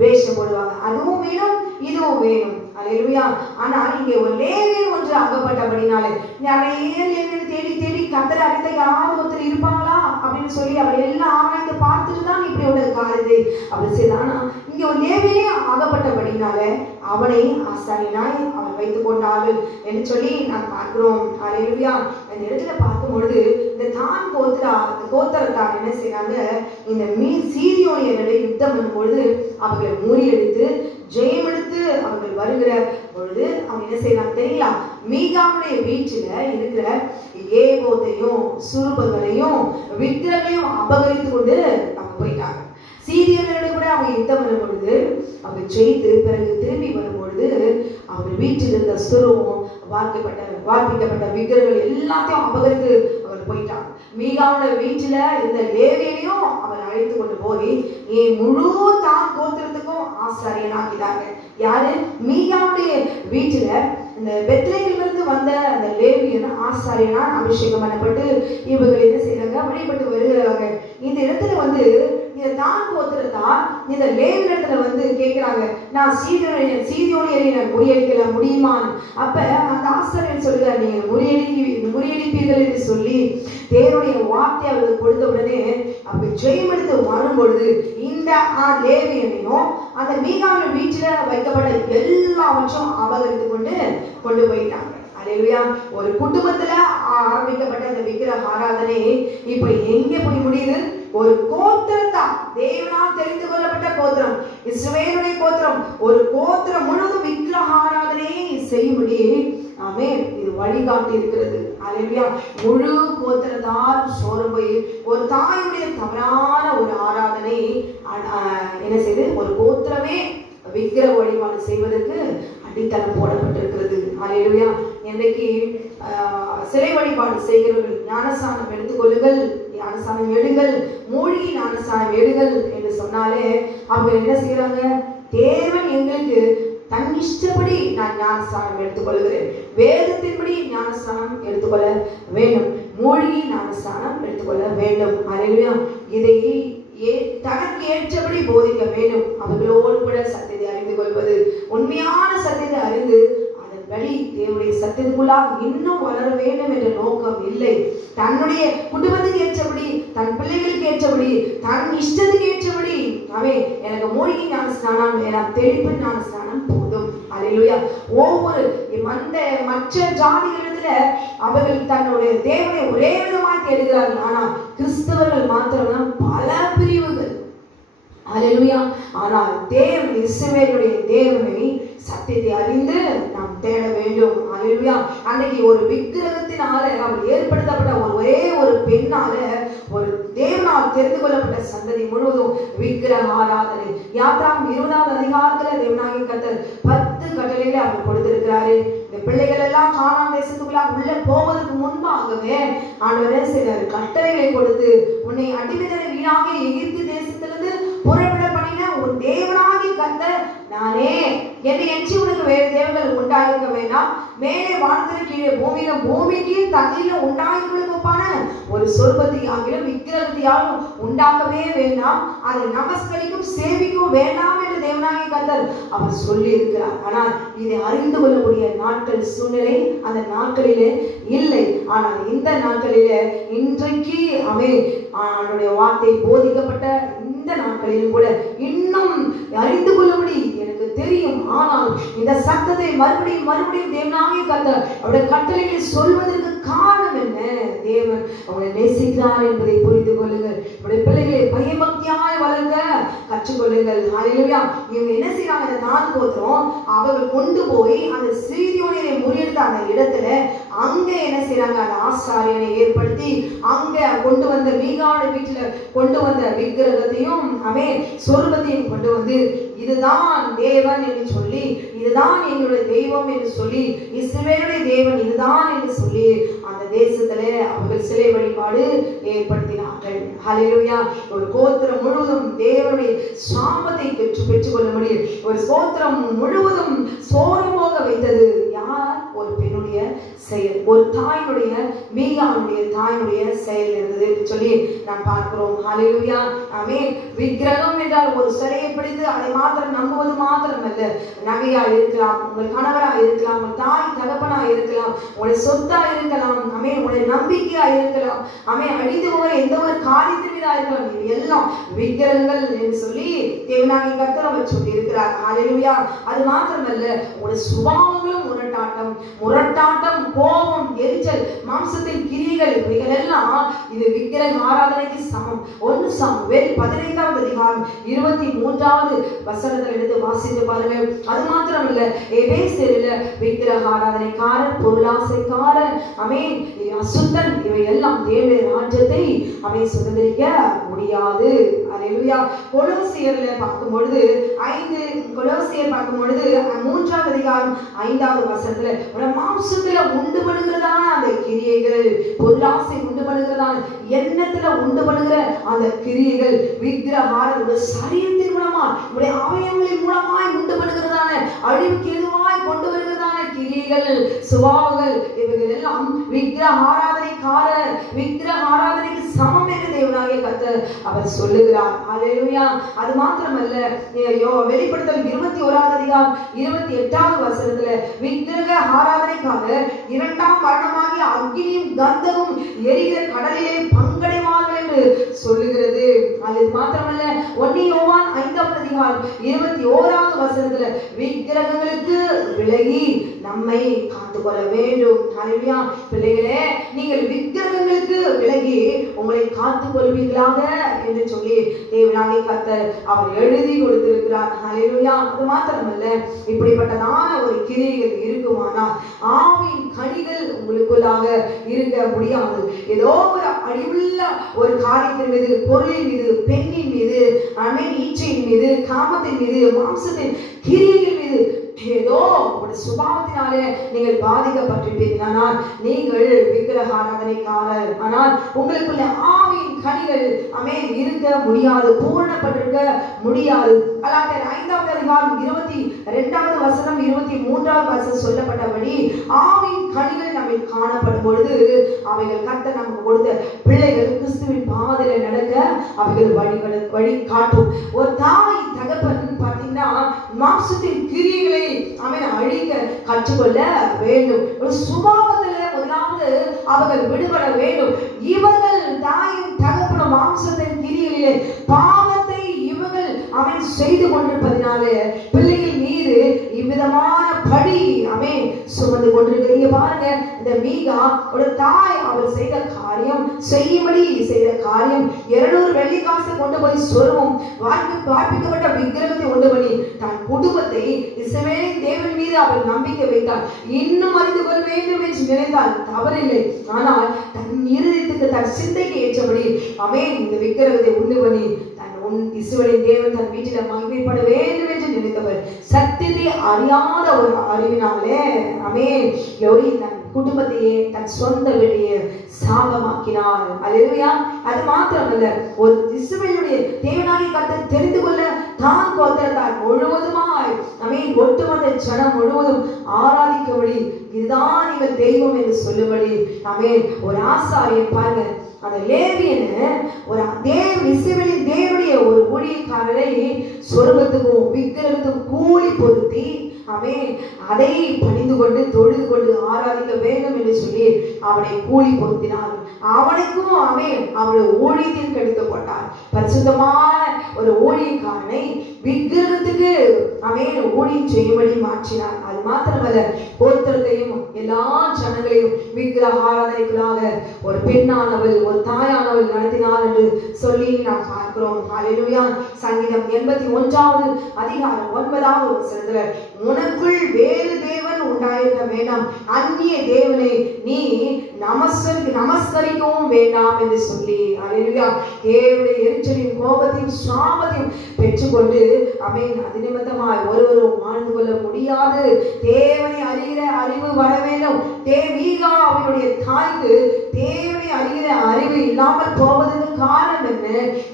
வேஷம் போடுவாங்க. அதுவும் வேணும், இதுவும் வேணும். அல்லேலூயா. ஆனால் இங்கே ஒரு லேவியர் ஒன்று அகப்பட்டபடினாலே நிறைய லேவியர் தேடி தேடி கர்த்தரை அறிந்த யாராவது ஒருத்தர் இருப்பாங்களா அப்படின்னு சொல்லி அவர் எல்லாம் ஆராய்ந்து பார்த்துட்டு தான் இப்படி உள்ள காரியத்தை அப்படி செய்தானா. இங்க ஒரு லேவியரே அகப்பட்டபடினாலே அவனை ஆசாரியனாய் அவர் வைத்துக் கொண்டார்கள் என்று சொல்லி நாம் பார்க்கிறோம். அல்லேலூயா. இந்த இடத்துல பார்க்கும் பொழுது இந்த தான் கோத்திரத்தார் என்ன செய்யறாங்க, இந்த சீரியோனியர்களை யுத்தம் பண்ணும்பொழுது அவர்களை முறியடித்து ஜெயமெடுத்து அவர்கள் வருகிற பொழுது அவங்க என்ன செய்யறாங்க தெரியல, மீகாவுடைய வீட்டில இருக்கிற ஏகோத்தையும் சுரூபங்களையும் விக்கிரகங்களையும் அபகரித்து கொண்டு அவங்க போயிட்டாங்க. சீரியர்களோட கூட அவங்க யுத்தம் வரும் பொழுது அவங்க ஜெயித்து பிறகு திரும்பி வரும்பொழுது அவங்க வீட்டில் இருந்த சுரூபம் வார்ப்பிக்கப்பட்ட விக்கிரகங்கள் எல்லாத்தையும் அபகரித்து அவர் போயிட்டாங்க. மீகாவோட வீட்டுல இருந்த லேவியரையும் அவர் அழைத்து கொண்டு போய் முழு தான் கோத்திரத்துக்கும் ஆசாரியனாக்கிட்டாங்க. யாரு? மீகாவுடைய வீட்டுல இந்த பெத்லேஹேமிலிருந்து வந்த அந்த லேவியன் ஆசாரியனா அபிஷேகம் பண்ணப்பட்டு இவர்கள் என்ன செய்யறாங்க, வழிபட்டு வருகிறாங்க. இந்த இடத்துல இந்த தான் கோத்திரத்தார் இந்த லேவியத்துல கேட்கிறாங்க, நான் சீரியோனியரை நான் முறியடிக்கல முடியுமான்னு. அப்ப அந்த ஆசாரியன் சொல்லுறார், நீங்க முறியடிப்பீர்கள் என்று சொல்லி தேவனுடைய வார்த்தை அவர்களுக்கு கொடுத்த உடனே அப்ப ஜெயமெடுத்து வரும் பொழுது இந்த லேவியனையும் அந்த மீகாவின் வீட்டுல வைக்கப்பட்ட எல்லாவற்றும் அபகரித்து கொண்டு போயிட்டாங்க. அல்லேலூயா. ஒரு குடும்பத்துல ஆரம்பிக்கப்பட்ட இஸ்ரவேலுடைய கோத்திரம் ஒரு கோத்திரம் முழுவதும் விக்கிரக ஆராதனையை செய்யும்படி ஆமென் இது வழிகாட்டி இருக்கிறது. அல்லேலூயா. முழு கோத்திரத்தார் சோரம் போய் ஒரு தாயுடைய தவறான ஒரு ஆராதனை என்ன செய்து ஒரு கோத்திரமே விக்கிரக வழிபாடு செய்வதற்கு அடித்தளம் போடப்பட்டிருக்கிறது. அல்லேலூயா. இன்றைக்கு சிலை வழிபாடு செய்கிறவர்கள் ஞானஸ்நானம் எடுத்துக்கொள்ளுங்கள், ஞானஸ்நானம் எடுங்கள், மூழ்கி ஞானஸ்நானம் எடுங்கள் என்று சொன்னாலே அவங்க என்ன செய்யறாங்க? தேவன் எங்களுக்கு தன் இஷ்டப்படி நான் ஞானஸ்நானம் எடுத்துக்கொள்கிறேன், வேதத்தின்படி ஞானஸ்நானம் எடுத்துக்கொள்ள வேண்டும், மூழ்கி ஞானஸ்நானம் எடுத்துக்கொள்ள வேண்டும். அல்லேலூயா. இதை தனக்கு ஏற்றபடி போதிக்க வேண்டும். அவர்களோடு கூட சத்தியத்தை அறிந்து கொள்வது, உண்மையான சத்தியத்தை அறிந்து அதன்படி தேவனுடைய சத்தியத்துக்குள்ளாக இன்னும் வளர வேண்டும் என்ற நோக்கம் இல்லை. தன்னுடைய குடும்பத்துக்கு ஏற்றபடி, தன் பிள்ளைகளுக்கு ஏற்றபடி, தன் இஷ்டத்துக்கு ஏற்றபடி அவன் எனக்கு மூழ்கி ஞானஸ்நானம், எனக்கு தெளிப்பு ஞானஸ்நானம் போதும். அல்லேலூயா. ஒவ்வொரு மற்ற ஜாதிகளிடத்துல அவர்கள் தன்னுடைய தேவனை ஒரே விதமாக தேடுகிறார்கள். ஆனால் கிறிஸ்தவர்கள் மாத்திரம்தான் பல பிரிவுகள். அல்லேலூயா. ஆனால் தேவன் இஸ்ரவேலுடைய தேவனை சத்தியத்தை அறிந்து நாம் தேட வேண்டும். அல்லேலூயா. அன்னைக்கு ஒரு விக்கிரகத்தினால அவள் ஏற்படுத்தப்பட்ட ஒரே ஒரு பெண்ணால ஒரு தேவனால் தெரிந்து கொள்ளப்பட்ட சந்ததி முழுவதும் விக்கிரக ஆராதனை. யாத்ராம் 20வது அதிகாரத்துல தேவனாகிய கர்த்தர் 10 கட்டளைகளை அவர் கொடுத்திருக்கிறாரு. இந்த பிள்ளைகள் எல்லாம் கானான் தேசத்துக்குள்ளாக உள்ள போவதற்கு முன்பாகவே ஆண்டவரே சிலர் கட்டளைகளை கொடுத்து, உன்னை அடிமைத்தன வீணாக எகிப்து தேசத்திலிருந்து புறப்பட பண்ணின உன் தேவனாகிய கர்த்தர் நானே, என்னை எஞ்சி உனக்கு வேறு தேவர்கள் உண்டாயிருக்க வேண்டாம், மேலே வானத்திற்கு கீழே பூமியிலும் பூமிக்கு தண்ணீரிலும் உண்டாயிருக்கொப்பான ஒரு சொர்பத்தையாகிலும் விக்கிரகத்தையாலும் உண்டாக்கவே வேண்டாம், அதை நமஸ்கரிக்கும் சேவிக்கும் வேண்டாம் என்று தேவனாகிய கர்த்தர் அவர் சொல்லி இருக்கிறார். ஆனால் இதை அறிந்து கொள்ளக்கூடிய நாட்கள் சூழ்நிலை அந்த நாட்களிலே இல்லை. ஆனால் இந்த நாட்களிலே இன்றைக்கு அவனுடைய வார்த்தை போதிக்கப்பட்ட இந்த நாட்களிலும் கூட இன்னும் அறிந்து கொள்ளபடி எனக்கு தெரியும். ஆனால் இந்த சத்தத்தை மறுபடியும் தேவனாகிய கர்த்தர் அவருடைய கட்டளைகளை சொல்வதற்கு காரணம் என்ன? தேவன் அவங்களை நேசிக்கிறார் என்பதை புரிந்து கொள்ளுங்கள். அவருடைய பிள்ளைகளை பயபக்தியாய் வளர்க்க கற்றுக்கொள்ளுங்கள். அல்லேலூயா. இவங்க என்ன செய்யறாங்க? இந்த 4 கோத்திரம் அவர்கள் கொண்டு போய் அந்த சீரியோனியரை முறியடித்த அந்த இடத்துல அங்க என்ன செய்யறாங்க? அந்த ஆசாரியனை ஏற்படுத்தி அங்க கொண்டு வந்த மீகாவுடைய வீட்டுல கொண்டு வந்த விக்கிரகத்தையும் சொர்பத்தையும் கொண்டு வந்து இதுதான் தேவன் என்று சொல்லி, இதுதான் எங்களுடைய தெய்வம் என்று சொல்லி, இஸ்ரவேலுடைய தேவன் இதுதான் என்று சொல்லி அந்த தேசத்துல அவர்கள் சிலை வழிபாடு ஏற்படுத்தினார்கள். ஹல்லேலூயா. ஒரு கோத்திரம் முழுவதும் தேவனுடைய சாபத்தை பெற்றுக்கொள்ள முடியும். ஒரு கோத்திரம் முழுவதும் சோரமாக வைத்தது யார்? ஒரு பெண்ணுடைய செயல், ஒரு தாயினுடைய மீகாவுடைய தாயினுடைய செயல் இருந்தது சொல்லி நாம் பார்க்கிறோம். ஹல்லேலூயா. ஆமென். விக்கிரகம் என்றால் ஒரு சிலையை பிடித்து அதை மாத்திரம் நம்புவது மாத்திரம் அல்ல. நகையா இருக்கலாம், உங்கள் கணவரா இருக்கலாம், உங்கள் தாய் தகப்பனா இருக்கலாம், உங்களுடைய சொத்தா இருக்கலாம், உங்களுடைய நம்பிக்கையா இருக்கலாம், அழிந்து போகிற எந்த ஒரு காரியத்தின் மீதா இருக்கலாம். இது எல்லாம் விக்கிரகங்கள் என்று சொல்லி தேவனாகிய கர்த்தர் அவர் சொல்லி இருக்கிறார். ஹல்லேலூயா. அது மாத்திரமல்ல, உங்களுடைய சுபாவங்களும் முரட்டாட்டம், கோபம், எரிச்சல், மாம்சத்தின் கிரியைகள் இவைகள் எல்லாம் இது விக்கிரக ஆராதனைக்கு சமம். 1 சாமுவேல் 15வது அதிகாரம் 23வது வசனத்தை எடுத்து வாசித்து பாருங்க. அது மாத்திரமல்ல, எபேசியரில விக்கிரக ஆராதனைக்காரன், பொருளாசைக்காரன், அசுத்தன், இவை எல்லாம் தேவனுடைய ராஜ்யத்தை சுதந்திரிக்க முடியாது. அல்லேலூயா. கொலோசியர்ல பார்க்கும் பொழுது 3வது அதிகாரம் 5வது வசனத்துல மாம்சத்துல உண்டு பண்ணுகிறதான அந்த கிரியைகள், பொருளாசை உண்டு பண்ணுகிறதான எண்ணத்துல உண்டு பண்ணுகிற அந்த கிரியைகள் விக்கிரகாரனுடைய சரீரத்தின் மூலமா, உடைய அவயவங்களின் மூலமாய் உண்டு பண்ணுகிறதான அழிவுக்கு எதுவாய் கொண்டு வருகிறதான கிரியைகள், சுபாவங்கள், இவைகள் எல்லாம் விக்கிரக ஆராதனைக்கு சமம் என்று தேவனாகிய கர்த்தர் அவர் சொல்லுகிறார். அல்லேலூயா. அது மாத்திரமல்ல, வெளிப்படுத்தல் 21வது அதிகாரம் 28வது வசனத்துல விக்கிரக ஆராதனைக்காக 2ஆம் மரணமாகிய அக்கினியும் கந்தமும் எரிகிற கடலிலே பங்கடைவார்கள் என்று சொல்லுகிறது. அது மாத்திரமல்ல, 1 யோவான் 5வது அதிகாரம் 21வது வசனத்துல விக்கிரகங்களுக்கு விலகி நம்மை காத்துக்கொள்ள வேண்டும். அல்லேலூயா. பிள்ளைகளே, நீங்கள் விக்கிரகங்களுக்கு விலகி உங்களை காத்துக் கொள்வீர்களாக என்று சொல்லி தேவனாகிய கர்த்தர் அவர் எழுதி கொடுத்திருக்கிறார். ஹல்லேலூயா. அது மாத்திரமல்ல, இப்படிப்பட்டதான ஒரு கிரியைகள் இருக்குமானால் ஆவியின் கனிகள் உங்களுக்குள்ளாக இருக்க முடியாது. ஏதோ ஒரு அழிவுள்ள ஒரு காரியத்தின் மீது, பொருளின் மீது, பெண்ணின் மீது, இச்சையின் மீது, காமத்தின் மீது, மாம்சத்தின் கிரியைகள் மீது ஏதோ ஒரு சுபாவத்தினாலே நீங்கள் பாதிக்கப்பட்டிருப்பீர்களானால் நீங்கள் விக்கிரக ஆராதனைக்காரர். ஆனால் உங்களுக்குள்ள ஆவியின் கனிகள் இருக்க முடியாது, பூரணப்பட்டிருக்க முடியாது. கலாத்தியர் 5ஆம் அதிகாரம் 22வது வசனம் 23வது வசனம் சொல்லப்பட்டபடி ஆவியின் கனிகள் நம்மை காணப்படும் பொழுது அவைகள் கர்த்தர் நமக்கு கொடுத்த பிள்ளைகள் கிறிஸ்துவின் பாதையில நடக்க அவைகள் வழி காட்டும். ஒரு தாய் தகப்பன் பார்த்தீங்கன்னா மாம்சத்தின் கிரியைகளை அழிக்க கற்றுக்கொள்ள வேண்டும். ஒரு சுபாவத்தில் முதலாவது அவர்கள் விடுபட வேண்டும். இவர்கள் தாயும் தகப்பனும் மாம்சத்தின் கிரியைகளிலே பாவத்தை இவர்கள் செய்து கொண்டிருப்பதனாலே பிள்ளைகள் மீது இவ்விதமான பழி சுமந்து கொண்டிருக்கிறீங்க. பாருங்க, இந்த மீகா ஒரு தாய் அவள் செய்த காரியம், செய்யும்படி செய்த காரியம் 200 வெள்ளி காசை கொண்டு போய் சொருவும் வார்ப்பிக்கப்பட்ட விக்கிரகத்தை கொண்டு போய் தன் குடும்பத்தை இஸ்ரவேலின் தேவன் மீது அவள் நம்பிக்கை வைத்தாள். இன்னும் அறிந்து கொள்ள வேண்டும் என்று நினைத்தால் தவறில்லை. ஆனால் தன் இருதயத்துக்கு தன் சிந்தைக்கு ஏற்றபடி இந்த விக்கிரகத்தை உண்டு பண்ணி இஸ்ரவேலின் தேவன் தன் வீட்டில மகிமைப்பட வேண்டும் என்று நினைத்தவர் சத்தியத்தை அறியாத ஒரு அறிவினாலே தன் குடும்பத்தையே தன் சொந்த வீட்டையே சாபமாக்கினார். அல்லேலூயா. அது மாத்திரமல்ல, ஒரு இஸ்ரவேலுடைய தேவனாகிய கர்த்தர் தெரிந்து கொள்ள தான் கோத்திரத்தார் முழுவதுமாய் ஒட்டுமொத்த ஜனம் முழுவதும் ஆராதிக்கபடி இதுதான் நீங்கள் தெய்வம் என்று சொல்லும்படி ஒரு ஆசாரியன் பாருங்க, அந்த லேவியனு ஒரு இஸ்ரவேலின் தேவனுடைய ஒரு ஊழியக்காரரை சொர்க்கத்துக்கும் விக்கிரகத்துக்கும் கூலி பொருத்தி அதை பணிந்து கொண்டு தொழுது கொண்டு ஆராதிக்க வேண்டும் என்று சொல்லி அவனை கூலி பொருத்தினார். அவனுக்கும் அவனுடைய ஊழியத்தில் கெடுக்கப்பட்டார். பரிசுத்தமான ஒரு ஊழியக்காரனை விக்கிரகத்துக்கு ஊழியம் செய்யும்படி மாற்றினார். அது மாத்திரமல்ல, கோத்திரத்தையும் எல்லா ஜனங்களையும் விக்கிரக ஆராதனைகளாக ஒரு பெண்ணானவள் ஒரு தாயானவள் நடத்தினார் என்று சொல்லி நாம் பார்க்கிறோம். ஹல்லேலூயா. சங்கீதம் 81வது அதிகாரம் 9வது வசனத்துல உனக்குள் வேறு தேவன் உண்டாயிருக்க வேண்டாம், அந்நிய தேவனை நீ நமஸ்கரிக்கவும் வேண்டாம் என்று சொல்லி ஹல்லேலூயா தேவனுடைய எரிச்சலையும் கோபத்தையும் சாபத்தையும் பெற்றுக்கொண்டு அது நிமித்தமாய் ஒருவரும் வாழ்ந்து கொள்ள முடியாது. தேவனை அறிகிற அறிவு வர வேண்டும். மீகா அவனுடைய தாய்க்கு தேவனை அறிகிற அறிவு இல்லாமல் போவதற்கு காரணம் என்ன?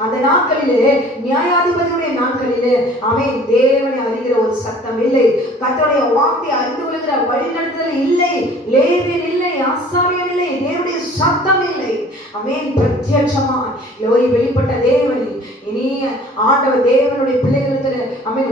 அந்த நாட்களிலே நியாயாதிபதியுடைய நாட்களிலே தேவனை அறிகிற ஒரு சத்தம் இல்லை. கர்த்தருடைய வார்த்தையை அறிந்து கொள்கிற வழிநடத்துதல் இல்லை. லேவியன் இல்லை, ஆசாரியன் இல்லை, தேவனுடைய சத்தம் இல்லை. பிரத்யட்சமா வெளிப்பட்ட தேவன் இனி ஆண்டவர் தேவனுடைய பிள்ளைகளுக்கு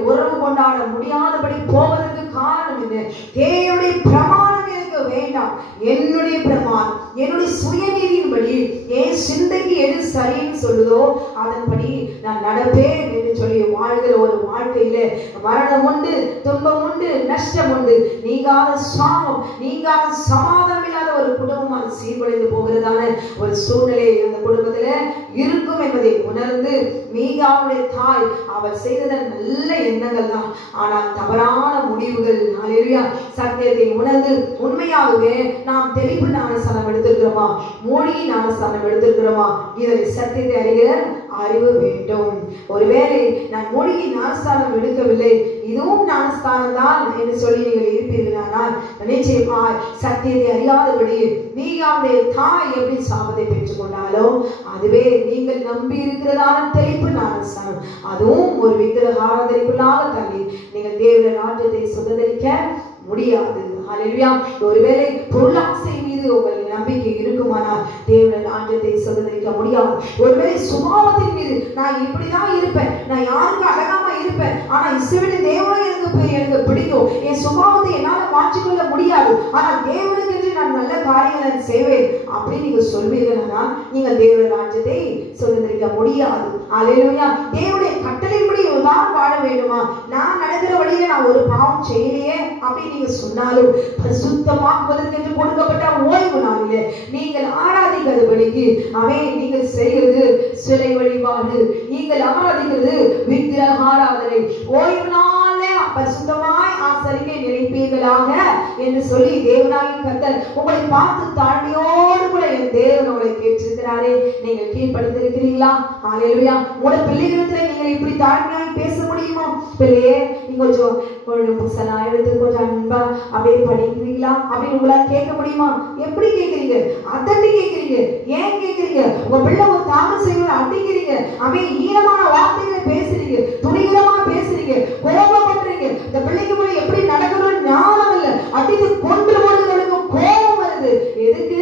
உறவு கொண்டாட முடியாதபடி போவதற்கு காரணம் என்ன? தேவனுடைய பிரமாணம் எனக்கு வேண்டாம். என்னுடைய பிரமாணம், என்னுடைய சுயநீதியின்படி என் சிந்தைக்கு எது சரின்னு சொல்லுதோ அதன்படி நான் நடப்பேன் என்று சொல்லி வாழ்கிற ஒரு வாழ்க்கையில மரணம் உண்டு, துன்பம் உண்டு, நஷ்டம் உண்டு, நீங்காத சாபம், நீங்காத சமாதானம் இல்லாத ஒரு குடும்பமாக சீர்குலைந்து போகிறதான ஒரு சூழ்நிலை அந்த குடும்பத்துல இருக்கும் என்பதை உணர்ந்து மீகாவுடைய தாய் அவள் செய்தத நல்ல எண்ணங்கள் தான், ஆனால் தவறான முடிவுகள். ஹல்லேலூயா. சத்தியத்தை உணர்ந்து உண்மையாகவே நாம் தெளிவு ஞானஸ்நானம் எடுத்திருக்கிறோமா, மூழ்கி ஞானஸ்நானம் எடுத்திருக்கிறோமா, இதனை சத்தியத்தை அறிகிற அறிவு வேண்டும். ஒருவேளை நான் மூழ்கி ஞானஸ்நானம் எடுக்கவில்லை, இதுவும் ஞானஸ்நானம் தான் என்று சொல்லி நீங்கள் இருப்பீர்களானால் நிச்சயமாய் சத்தியத்தை அறியாதபடி மீகாவுடைய தாய் எப்படி சாபத்தை பெற்றுக் கொண்டாலோ அதுவே நீங்கள் நம்பி இருக்கிறதான தெளிப்பு ஞானஸ்நானம், அதுவும் ஒரு விக்கிரக ஆராதனைக்குள்ளாக தள்ளி நீங்கள் தேவனுடைய ராஜ்யத்தை சுதந்திரிக்க முடியாது. ஹல்லேலூயா. ஒருவேளை பொருளாசை மீது உங்கள் நம்பிக்கை இருக்குமானால் தேவனுடைய ராஜ்யத்தை சுதந்திரிக்க முடியாது. ஒருவேளை சுபாவத்தின் மீது நான் இப்படிதான் இருப்பேன், நான் யாருக்கு அழகாம இருப்பேன், ஆனா இஸ்ரவேலின் தேவனை எனக்கு பிடிக்கும், என் சுபாவத்தை என்னால மாற்றிக்கொள்ள முடியாது, ஆனால் தேவனுக்கு என்று நான் நல்ல காரியங்களை செய்வேன் அப்படின்னு நீங்க சொல்வீங்கன்னா நீங்கள் தேவனுடைய ராஜ்யத்தை சுதந்திரிக்க முடியாது. ஹல்லேலூயா. தேவனுடைய கட்டளைப்படி தான் வாழ வேண்டுமா? நான் நடக்கிற வழியில நான் ஒரு பாவம் செய்யலையே அப்படின்னு நீங்க சொன்னாலும் பரிசுத்தமாக்குவதற்கு என்று கொடுக்கப்பட்ட ஓய்வு நாளிலே நீங்கள் ஆராதிக்க ஆராதிக்காதபடிக்கு நீங்கள் செய்கிறது சிலை வழிபாடு, நீங்கள் ஆராதிக்கிறது விக்கிரக ஆராதனை. ஓய்வு நாளே பரிசுத்தமாய் ஆசரிக்க நினைப்பீர்களாக என்று சொல்லி தேவனாகிய கர்த்தர் உங்களை பார்த்து தாழ்மையோடு கூட என் தேவன் உங்களை கேட்டிருக்கிறாரே. நீங்கள் கீழ்ப்படுத்திருக்கிறீங்களா? ஹல்லேலூயா. உங்களுடைய பிள்ளைகளிடத்துல நீங்கள் இப்படி தாழ்மையாய் பேச முடியுமா? பிள்ளையே, நீங்க கொஞ்சம் புத்தகம் எடுத்து கொஞ்சம் அன்பா அப்படியே படிக்கிறீங்களா அப்படின்னு உங்களால கேட்க முடியுமா? எப்படி கேட்கறீங்க? அதட்டி கேட்கறீங்க. ஏன் கேட்கறீங்க? உங்க பிள்ளை ஒரு தாமம் செய்வது அடிக்கிறீங்க, ஈனமான வார்த்தைகளை பேசுறீங்க, துணிகரமா பேசுறீங்க, கோபப்படுறீங்க. இந்த பிள்ளைக்கு போய் எப்படி நடக்கணும்னு ஞானம் இல்லை, அடித்து கொண்டு போடுறதுக்கு கோபம் வருது. எதுக்கு?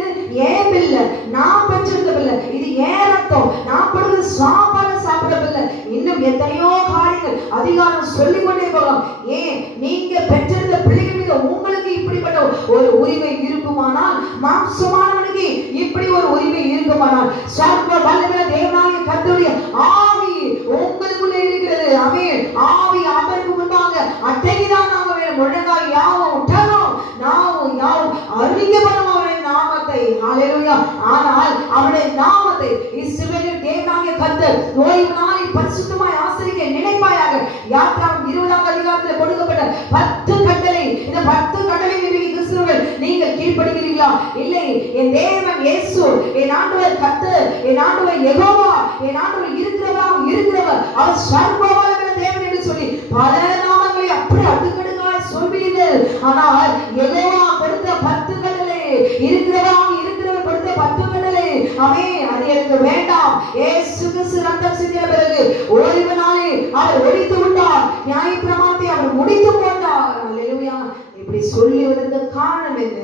ஏன் பிள்ளை, நான் பெற்றிருந்த பிள்ளை, இது ஏன் ரத்தம், நான் படுகிற சாப்பாடு சாப்பிட பிள்ளை, இன்னும் எத்தனையோ காரியங்கள் அதிகாரம் சொல்லிக் கொண்டே போகலாம். ஏன் நீங்க பெற்றிருந்த பிள்ளைகள் மீது உங்களுக்கு இப்படிப்பட்ட ஒரு உரிமை இருக்குமானால், மாம்சமானவனுக்கு இப்படி ஒரு உரிமை இருக்குமானால், சர்வ வல்லமையுள்ள தேவனாகிய கர்த்தருடைய ஆவி உங்களுக்குள்ளே இருக்கிறது. ஆமென். ஆவி அவருக்கு முன்பாக அட்டைதான் நாம வேணும். முழங்கால் யாவும் உட்டணும், நாவும் யாவும் அறியப்படும் அவருடைய நாமத்தை. ஹல்லேலூயா. ஆனால் அவருடைய நாமத்தை இஸ்ரவேலின் தேவனாகிய கர்த்தர் ஓய்வு நாளில் பரிசுத்தமாய் ஆசரிக்க நினைப்பாயாக. யாத்ராகமம் 20ஆம் அதிகாரத்தில் கொடுக்கப்பட்ட 10 கட்டளை, இந்த 10 கட்டளை கிறிஸ்தவர்கள் நீங்கள் கீழ்ப்படுகிறீர்களா? இல்லை. என் தேவன் இயேசு, என் ஆண்டவர் கர்த்தர், என் ஆண்டவர் யெகோவா, என் ஆண்டவர் இருக்கிறவர், அவர் சர்வ வல்லமையுள்ள தேவன் என்று சொல்லி பல நாமங்களை அப்படி அடுக்கடுக்காய் சொல்வீர்கள். ஆனால் யெகோவா கொடுத்த 10 கட்டளை, இருக்கிறவர் கொடுத்த 10 கட்டளை, அது எனக்கு வேண்டாம். இயேசு கிறிஸ்து ரத்தம் சிந்திய பிறகு ஓய்வு நாளை அவர் ஒழித்து விட்டார், நியாயப்பிரமாணத்தை அவர் முடித்து போட்டார். அல்லேலூயா. இப்படி சொல்லுவதற்கு காரணம் என்ன?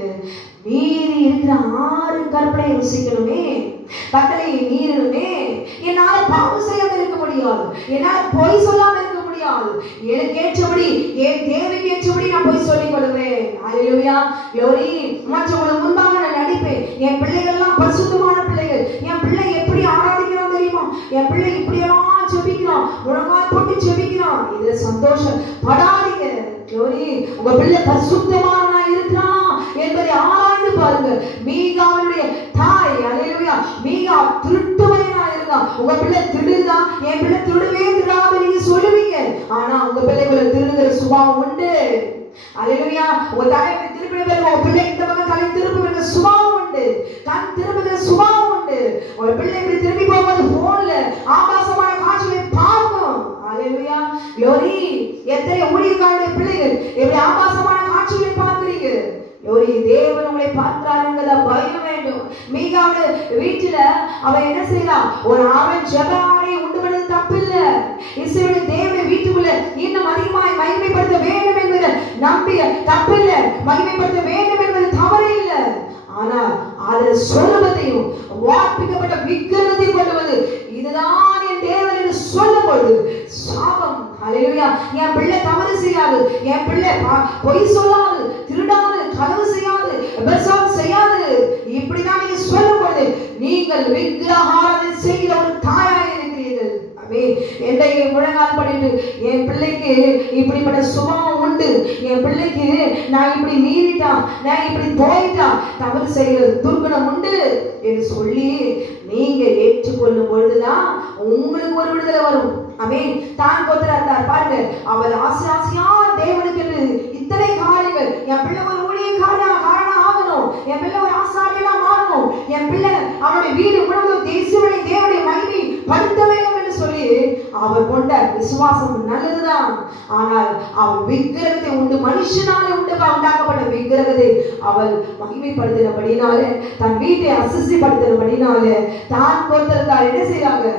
மீறி இருக்கிற 6 கற்பனை ருசிக்கணுமே, கட்டளையை மீறணுமே. என்னால பாவம் செய்யாம இருக்க முடியாது, என்னால பொய் சொல்லாம இருக்க முடியாது. எனக்கு ஏற்றபடி, என் தேவைக்கு ஏற்றபடி நான் போய் சொல்லிக் கொள்வேன். அல்லேலூயா. க்ளோரி. மற்றவங்களுக்கு முன்பாக நான் நடிப்பேன். என் பிள்ளைகள் எல்லாம் பரிசுத்தமான பிள்ளைகள். என் பிள்ளை எப்படி ஆராதிக்கிறான் தெரியுமா? என் பிள்ளை இப்படியெல்லாம் ஜெபிக்கிறான், முழங்கால் போட்டு ஜெபிக்கிறான். இதுல சந்தோஷம் படாதீங்க. க்ளோரி. உங்க பிள்ளை பரிசுத்தமானவனா இருக்கிறான் என்பதை ஆராய்ந்து பாருங்க. மீகாவுடைய தாய், அல்லேலூயா, மீகா திருட்டுமையா இருந்தா. உங்க பிள்ளை திருடுதா? என் பிள்ளை திருடவே திருடாது நீங்க சொல்லுவீங்க. ஆனா உங்க பிள்ளைகளை திருடுகிற சுபாவம் உண்டு. அல்லேலூயா. உங்க தலையை திருப்பின உங்க பிள்ளை இந்த பக்கம் தலை திருப்புகிற சுபாவம் உண்டு, கண் திருப்புகிற சுபாவம் உண்டு. உங்க பிள்ளை இப்படி திரும்பி போகும்போது போன்ல ஆபாசமான காட்சிகளை பார்க்கும். அல்லேலூயா. க்ளோரி. எத்தனை ஊழியக்காரருடைய பிள்ளைகள் எப்படி ஆபாசமான காட்சிகளை பார்க்கிறீங்க? க்ளோரி. தேவன் உங்களை பார்க்கிறாருங்கிறத பயம் வேண்டும். மீகாவோட வீட்டுல அவன் என்ன செய்யறான்? ஒரு அவன் ஜெபமாலை உண்டு பண்ணது தப்பில்லை. இஸ்ரவேல் தேவனுடைய வீட்டுக்குள்ள இன்னும் அதிகமாய் மகிமைப்படுத்த வேண்டும் என்பது நம்பிய தப்பில்லை, மகிமைப்படுத்த வேண்டும் என்பது தவறு இல்லை. ஆனால் அதில் சொல்லுவதையும் வார்ப்பிக்கப்பட்ட விக்கிரகத்தையும் கொண்டு வந்து இதுதான் என் தேவன் என்று சொல்லும் பொழுது சாபம். அல்லேலூயா. என் பிள்ளை தவறு செய்யாது, என் பிள்ளை பொய் சொல்லாது, திருடாது, களவு செய்யாது, விபசாரம் செய்யாது, இப்படிதான் நீங்க சொல்லும் பொழுது நீங்கள் விக்கிரக ஆராதனை செய்கிற ஒரு தாயாக இருக்கிறீர்கள். என்னை முழங்கால் பண்ணிட்டு என் பிள்ளைக்கு இப்படிப்பட்ட சுபாவம் உண்டு, என் பிள்ளைக்கு நான் இப்படி மீறிட்டான், நான் இப்படி போயிட்டான், தவறு செய்கிற துர்குணம் உண்டு என்று சொல்லி நீங்க ஏற்றுக்கொள்ளும் பொழுதுதான் உங்களுக்கு ஒரு விடுதலை வரும். ஆமென். தான் கொத்துறார் பாருங்க. அவர் ஆசையா தேவனுக்கு இத்தனை காரியங்கள். என் பிள்ளை ஒரு ஊழியக்காரன் ஆகணும், என் பிள்ளை ஒரு ஆசாரியனா மாறணும், என் பிள்ளை அவனுடைய வீடு முழுவதும் தேவனுடைய மகிமை படுத்த வேண்டும் என்று சொல்லி அவர் கொண்ட விசுவாசம் நல்லதுதான். ஆனால் அவர் விக்கிரகத்தை உண்டு, மனுஷனாலே உண்டாக்கப்பட்ட விக்கிரகத்தை அவள் மகிமைப்படுத்தினபடினாலே, தன் வீட்டை அசிசிப்படுத்தினபடினாலே தான் கொத்திருந்தார். என்ன செய்தாங்க?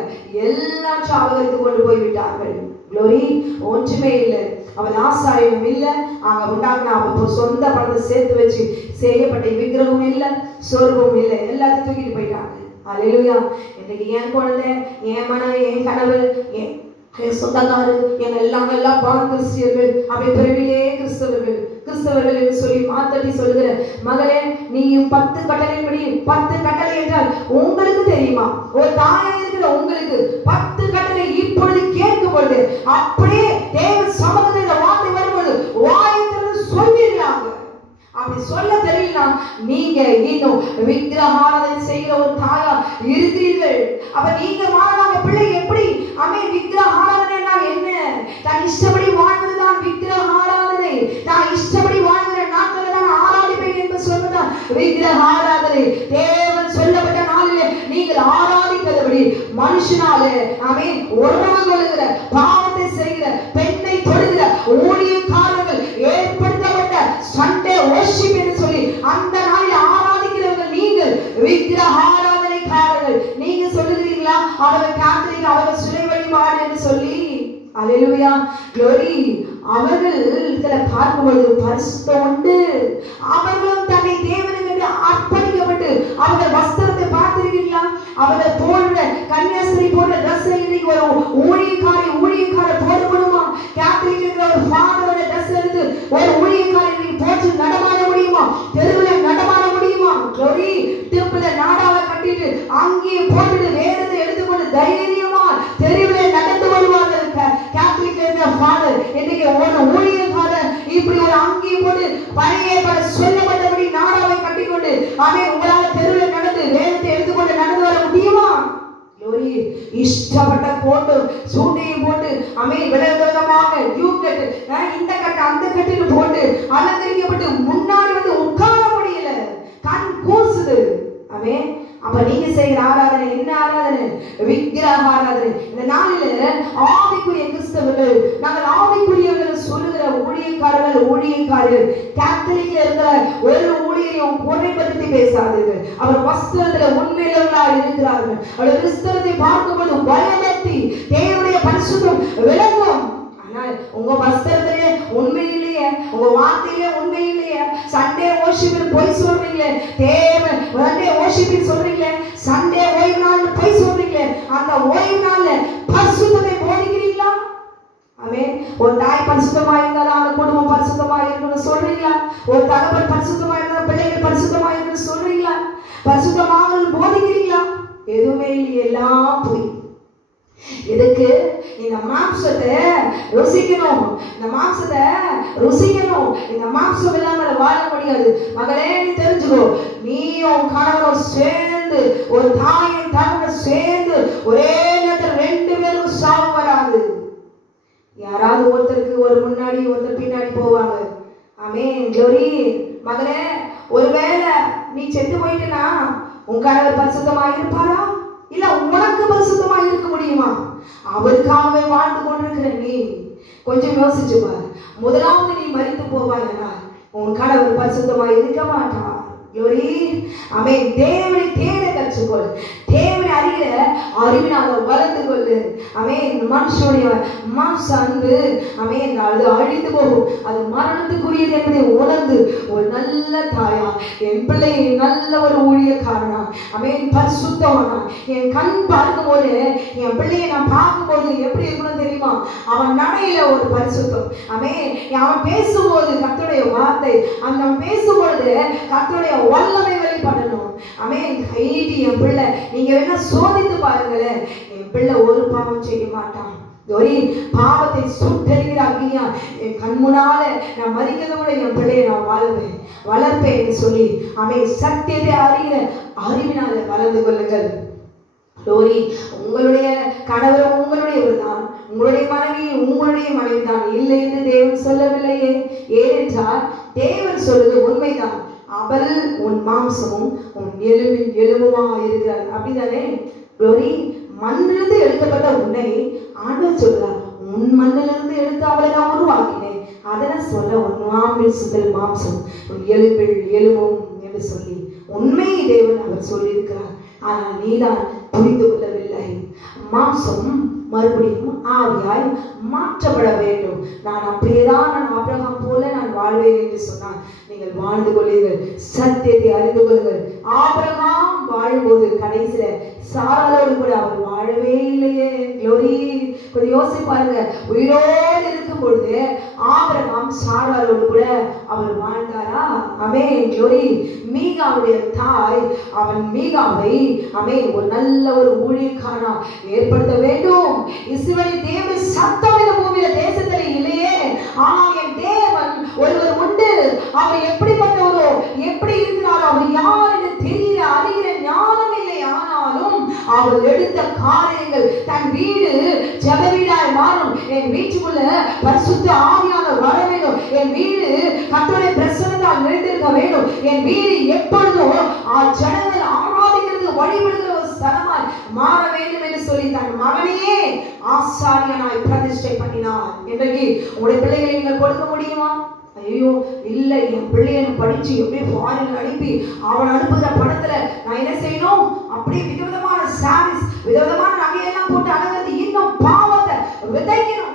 எல்லாம் சாபகத்துக்கு கொண்டு போய்விட்டார்கள். க்ளோரி. ஒன்றுமே இல்லை. அவன் ஆசாரியும் இல்லை, அங்க உண்டாக்குன அவன் சொந்த பணத்தை சேர்த்து வச்சு செய்யப்பட்ட விக்கிரகமும் இல்லை, சொர்க்கமும் இல்லை, எல்லாத்தையும் தூக்கிட்டு போயிட்டாங்க. அல்லேலூயா. இன்னைக்கு என் குழந்தை, என் மனைவி, என் கணவர், என் சொந்தக்காரு, எல்லாம் கிறிஸ்தியர்கள், அப்படி பிறவிலே கிறிஸ்தவர்கள் என்று சொல்லி மாத்தடி சொல்லுகிற மகளே, நீயும் 10 கட்டளைப்படி 10 கட்டளை என்றால் உங்களுக்கு தெரியுமா? ஒரு தாயை இருக்கிற உங்களுக்கு 10 கட்டளை இப்பொழுது கேட்கும் பொழுது அப்படியே தேவ சமூகத்தில் வார்த்தை வரும்போது வாய்த்திலிருந்து சொல்லிடுறாங்க. அப்படி சொல்ல தெரியல, நீங்க இன்னும் விக்கிரக ஆராதனை செய்கிற ஒரு தாயா அப்ப நீங்க மாறாத பிள்ளை எப்படி ஆமென் விக்கிரக ஆராதனைனா என்ன? தான் இஷ்டப்படி வாழ்வதுதான் விக்கிரக ஆராதனை. தான் இஷ்டப்படி வாழ்கிற நாட்கள் தான் ஆராதிப்பேன் என்று சொல்வதுதான் விக்கிரக ஆராதனை. தேவன் சொல்லப்பட்ட நாளிலே நீங்கள் ஆராதிக்கிறபடி மனுஷனாலே ஆமென் உறவு கொள்கிற பாவத்தை செய்கிற பெண்ணை தொடுகிற ஊழியக்காரர்கள் ஏற்படுத்தப்பட்ட சண்டே வர்ஷிப் என்று சொல்லி அந்த நாளில் ஆராதிக்கிறவர்கள் நீங்கள் விக்கிரக ஆராதனைக்காரர்கள். நீங்க சொல்லுகிறீங்களா அவர்கள் கேத்தலிக் அவர்கள் சிலை வழிபாடு என்று சொல்லி? அல்லேலூயா glory. அவர்கள் பார்க்கும்போது பரிசுத்தம் உண்டு. அவர்களும் தன்னை தேவனுக்கு அர்ப்பணிக்கப்பட்டு அவர்கள் வஸ்திரத்தை பார்த்திருக்கீங்களா? அவர்கள் போடுற கன்னியாஸ்திரி போடுற ட்ரெஸ் இன்னைக்கு ஒரு ஊழியக்கார போடப்படுமா? கேத்தலிக் இருக்கிற ஒரு ஃபாதரோட ட்ரெஸ் எடுத்து ஒரு ஊழியக்காரி இன்னைக்கு போட்டு நடமாட முடியுமா? தெருவில் நடமாட முடியுமா? glory. திருப்பல நாடாவை கட்டிட்டு அங்கேயே போட்டுட்டு வேதத்தை எடுத்துக்கொண்டு தைரியமா தெருவில் நடந்து வருவார்கள். கேத்தலிக் இருக்கிற ஃபாதர் இன்னைக்கு ஒரு ஊழியக்காரர் இப்படி ஒரு அங்கேயே போட்டு பழைய சொல்லப்பட்டபடி நாடாவை கட்டிக்கொண்டு அவன் உங்களால தெருவில் நடந்து வேதத்தை எடுத்துக்கொண்டு நடந்து வர முடியுமா? இஷ்டப்பட்ட போட்டு சூட்டையும் போட்டு அமேன் விதவிதமாக இந்த கட்டு அந்த கட்டில் போட்டு அலங்கரிக்கப்பட்டு முன்னாடி வந்து உட்கார முடியல, கண் கூசுது. அமேன். அப்ப நீங்க செய்கிற ஆராதனை என்ன ஆராதனை? விக்கிரக ஆராதனை. இந்த நாளில ஆவிக்குரிய கிறிஸ்தவர்கள், நாங்கள் ஆவிக்குரியவர்கள் சொல்லுகிற ஊழியக்காரர்கள் கேத்தலிக்ல இருக்கிற ஒரு ஊழியரையும் குறைபடுத்தி பேசாதீர்கள். அவர் வஸ்திரத்துல உண்மையிலவர்களாக இருக்கிறார்கள். அவர் கிறிஸ்தவத்தை பார்க்கும்போது பயபக்தி தேவனுடைய பரிசுத்தம் விளங்கும். உங்க வஸ்திரத்திலே உண்மை இல்லையே, உங்க வார்த்தையிலே உண்மை இல்லையே, சண்டே வர்ஷிப்பில் போய் சொல்றீங்களே, தேவன் சண்டே வர்ஷிப்பில் சொல்றீங்களே, சண்டே ஓய்வு நாள் போய் சொல்றீங்களே, அந்த ஓய்வு நாள்ல பரிசுத்தத்தை போதிக்கிறீங்களா? ஆமென். ஒரு தாய் பரிசுத்தமா இருந்தாலும் அந்த குடும்பம் பரிசுத்தமா இருக்கணும்னு சொல்றீங்களா? ஒரு தகவல் பரிசுத்தமா இருந்தாலும் பிள்ளைகள் பரிசுத்தமா இருக்கணும்னு சொல்றீங்களா? பரிசுத்தமாக போதிக்கிறீங்களா? எதுவுமே இல்லை, எல்லாம் போய். இதுக்கு இந்த மாம்சத்தை ருசிக்கணும், இந்த மாம்சத்தை ருசிக்கணும். இந்த மாம்சம் இல்லாம வாழ முடியாது. மகளே நீ தெரிஞ்சுக்கோ, நீயும் கணவனும் சேர்ந்து ஒரு தாயும் தகவலும் சேர்ந்து ஒரே நேரத்தில் 2 பேரும் சாவு வராது. யாராவது ஒருத்தருக்கு ஒரு முன்னாடி ஒருத்தர் பின்னாடி போவாங்க. ஆமென் glory. மகளே ஒருவேளை நீ செத்து போயிட்டனா உன் கணவர் பரிசுத்தமா இருப்பாரா? இல்ல உனக்கு பரிசுத்தமா இருக்க முடியுமா? அவருக்காகவே வாழ்ந்து கொண்டிருக்கிற நீ கொஞ்சம் யோசிச்சு பாரு. முதலாவது நீ மரித்து போவாயனா உன் கணவர் பரிசுத்தமா இருக்க மாட்டார். glory. ஆமென். தேவனை தேட கற்றுக்கொள், தேவனை அறிகிற அறிவினால வளர்ந்து கொள்ளு. ஆமென். மனுஷனுடைய மாம்ச அன்பு ஆமென் அது அழிந்து போகும், அது மரணத்துக்குரியது என்பதை உணர்ந்து ஒரு நல்ல தாயா, என் பிள்ளை நல்ல ஒரு ஊழியக்காரனா ஆமென் பரிசுத்தமானா என் கண் பார்க்கும் போது என் பிள்ளையை நான் பார்க்கும்போது எப்படி இருக்கணும் தெரியுமா? அவன் நடையில ஒரு பரிசுத்தம். ஆமென். அவன் பேசும்போது கர்த்தருடைய வார்த்தை, அந்த பேசும்பொழுது கர்த்தருடைய வல்லமை வெளிப்படணும். ஆமென். கைதி என் பிள்ளை, நீங்க வேணா சோதித்து பாருங்களேன், என் பிள்ளை ஒரு பாவம் செய்ய மாட்டான். பாவத்தை சுட்டறிகிற அக்னியா என் கண் முன்னால நான் மறிக்கிறதோட என் பிள்ளையை நான் வளர்ப்பேன் என்று சொல்லி ஆமென் சத்தியத்தை அறிகிற அறிவினால வளர்ந்து கொள்ளுங்கள். glory. உங்களுடைய கணவர் உங்களுடையவர் தான், உங்களுடைய மனைவி உங்களுடைய மனைவி தான், இல்லை என்று தேவன் சொல்லவில்லையே. ஏனென்றால் தேவன் சொல்வது உண்மைதான். அவள் உன் மாம்சமும் உன் எலும்பின் எலும்புமாக இருக்கிறார். அப்படிதானே glory. மண்ணிலிருந்து எடுக்கப்பட்ட உன்னை ஆண்டவர் சொல்றார், உன் மண்ணிலிருந்து எடுத்து அவளை நான் உருவாக்கினேன். அதனை சொல்ல உன் மாம்பில் சுதல் மாம்சம் உன் எலும்பில் எலும்பும் என்று சொல்லி உண்மையை தேவன் அவர் சொல்லியிருக்கிறார். ஆனால் நீதான் புரிந்து கொள்ளவில்லை. மாம்சம் மறுபடியும் ஆவியாய் மாற்றப்பட வேண்டும். நான் அப்படியேதான் நான் ஆபிரகாம் போல நான் வாழ்வேன் என்று சொன்னார். நீங்கள் வாழ்ந்து கொள்ளுங்கள், சத்தியத்தை அறிந்து கொள்ளுங்கள். ஆபிரகாம் வாழும்போது கடைசியில சாராளோடு கூட அவர் வாழவே இல்லையே. glory. கொஞ்சம் யோசிச்சு பாருங்க, உயிரோடு இருக்கும் பொழுது ஆபிரகாம் சாராளோடு கூட அவர் வாழ்ந்தாரா? ஆமென் glory. மீகாவுடைய தாய் அவன் மீகாவை ஆமென் ஒரு நல்ல ஒரு ஊழியக்காரனா ஏற்படுத்த வேண்டும். இஸ்ரவேல் தேவன் சத்தம் இந்த பூமியில தேசத்துல இல்லையே, ஆனால் என் தேவன் ஒருவர் உண்டு. அவர் எப்படிப்பட்டவரோ, எப்படி இருக்கிறாரோ, அவர் யார் என்று தெரியல அறிகிற ஞானம் இல்லை. ஆனாலும் அவள் எடுத்த காரியங்கள் தன் வீடு ஜெப வீடாய் மாறும். என் வீட்டுக்குள்ள பரிசுத்த ஆவியானவர் வர வேண்டும். என் வீடு கர்த்தருடைய பிரசன்னத்தால் நிறைந்திருக்க வேண்டும். என் வீடு எப்பொழுதும் ஜனங்கள் ஆராதிக்கிறது வழிபடுகிற ஒரு ஸ்தலமாய் மாற வேண்டும் என்று சொல்லி தன் மகனையே ஆசாரியனாய் பிரதிஷ்டை பண்ணினார். இன்றைக்கு உங்களுடைய பிள்ளைகளை நீங்கள் கொடுக்க முடியுமா? ஐயோ இல்ல, என் பிள்ளைய படிச்சு எப்படி ஃபாரின் அனுப்பி அவன் அனுப்புகிற பணத்துல நான் என்ன செய்யணும்? அப்படியே விதவிதமான சாரீஸ் விதவிதமான நகையெல்லாம் போட்டு அழகிறது, இன்னும் பாவத்தை விதைக்கணும்.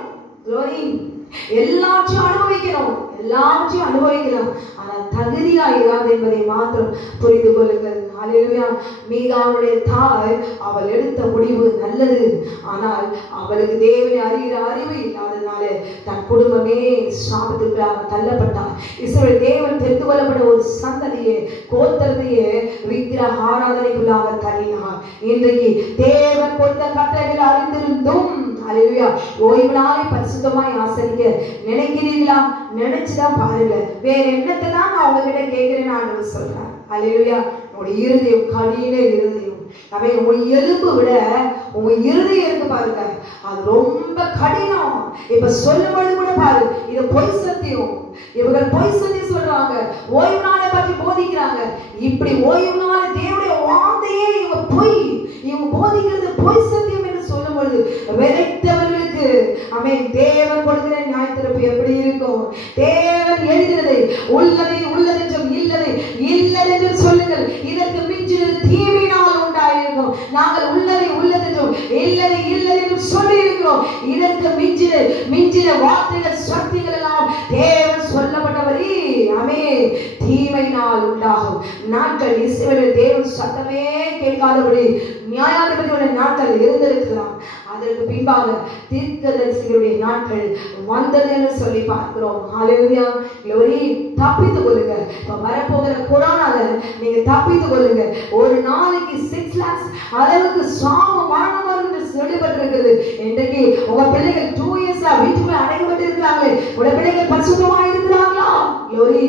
எல்லாத்தையும் அனுபவிக்கணும், எல்லாத்தையும் அனுபவிக்கலாம். ஆனால் தகுதியா இராது என்பதை மாத்திரம் புரிந்து கொள்ளுங்கள். ஹல்லேலூயா. மீகாவுடைய தாய் அவள் எடுத்த முடிவு நல்லது. ஆனால் அவளுக்கு தேவனை அறிகிற அறிவு இல்லாததுனால தன் குடும்பமே சாபத்திற்காக தள்ளப்பட்டார். இஸ்ரவேல் தேவன் தெரிந்து கொள்ளப்பட்ட ஒரு சந்ததியே கோத்திரத்தையே விக்கிரக ஆராதனைக்குள்ளாக தள்ளினார். இன்றைக்கு தேவன் கொடுத்த கட்டளைகள் அறிந்திருந்தும் ஹல்லேலூயா ஓய்வு நாளை பரிசுத்தமாய் ஆசரிக்க நினைக்கிறீர்களா? நினைச்சுதான் பாருங்க. வேற என்னத்தை தான் நான் உங்ககிட்ட கேட்கிறேன்னு ஆண்டவர் சொல்றார். ஹல்லேலூயா. உங்களுடைய இருதயம் கடின இருதயம். உங்க எலும்பு விட உங்க இருதயம் இருக்கு பாருங்க, அது ரொம்ப கடினம். இப்ப சொல்லும் பொழுது கூட பாரு, இது பொய் சத்தியம். இவர்கள் பொய் சத்தியம் சொல்றாங்க, ஓய்வு நாளை பற்றி போதிக்கிறாங்க. இப்படி ஓய்வு நாளை தேவனுடைய வார்த்தையே இவங்க பொய், இவங்க போதிக்கிறது பொய் சத்தியம் என்று சொல்லும் பொழுது விதைத்தவர்களுக்கு ஆமென் தேவன் கொடுக்கிற நியாயத்தீர்ப்பு எப்படி இருக்கும்? தேவன் எழுதினதை உள்ளதை உள்ளதென்றும் இல்லதை இல்லதென்றும் சொல்லுங்கள். இதற்கு மிஞ்சின தீமையினால் உண்டாயிருக்கும். நாங்கள் உள்ளதை உள்ளதென்றும் இல்லதை இல்லதென்றும் சொல்லி இருக்கிறோம். இதற்கு மிஞ்சின வார்த்தைகள் சக்திகள் எல்லாம் தேவன் சொல்லப்பட்டவரே ஆமென் தீமையினால் உண்டாகும் நாட்கள். இஸ்ரவேல் தேவன் சத்தமே கேட்காதபடி நியாயாதிபதியுடைய நாட்கள் இருந்திருக்கலாம். அதற்கு பின்பாக தீர்க்கதரிசிகளுடைய நாட்கள் வந்தது என்று சொல்லி பார்க்கிறோம். ஹல்லேலூயா. glory. தப்பித்துக் கொள்ளுங்க. இப்ப வரப்போகிற கொரோனால நீங்க தப்பித்துக் கொள்ளுங்க. ஒரு நாளைக்கு 6 lakhs அளவுக்கு சாவு மரணம் என்று சொல்லப்பட்டிருக்கிறது. இன்றைக்கு உங்க பிள்ளைகள் 2 years வீட்டுக்குள்ள அடைக்கப்பட்டு இருக்கிறாங்க. உங்க பிள்ளைகள் பரிசுத்தமா இருக்கிறாங்களா? glory.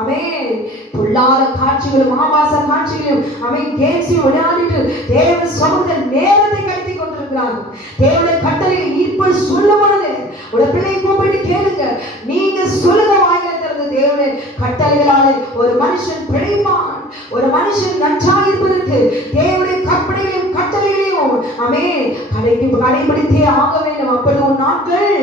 ஆமென். பொல்லாத காட்சிகளும் ஆபாச காட்சிகளும் ஆமென் கேம்ஸையும் விளையாடிட்டு தேவ சமூகத்தில் நேரத்தை கழித்து கொண்டிருக்கிறாங்க. தேவனுடைய கட்டளையை இப்ப சொல்லும் பொழுது உடைய பிள்ளையை கூப்பிட்டு கேளுங்க. நீங்க சொல்லுங்க வாயில திறந்து தேவனுடைய கட்டளைகளாலே ஒரு மனுஷன் பிழைப்பான். ஒரு மனுஷன் நன்றாக இருப்பதற்கு தேவனுடைய கற்பனைகளையும் கட்டளைகளையும் ஆமென் கடைபிடித்தே ஆக வேண்டும். அப்படி ஒரு நாட்கள்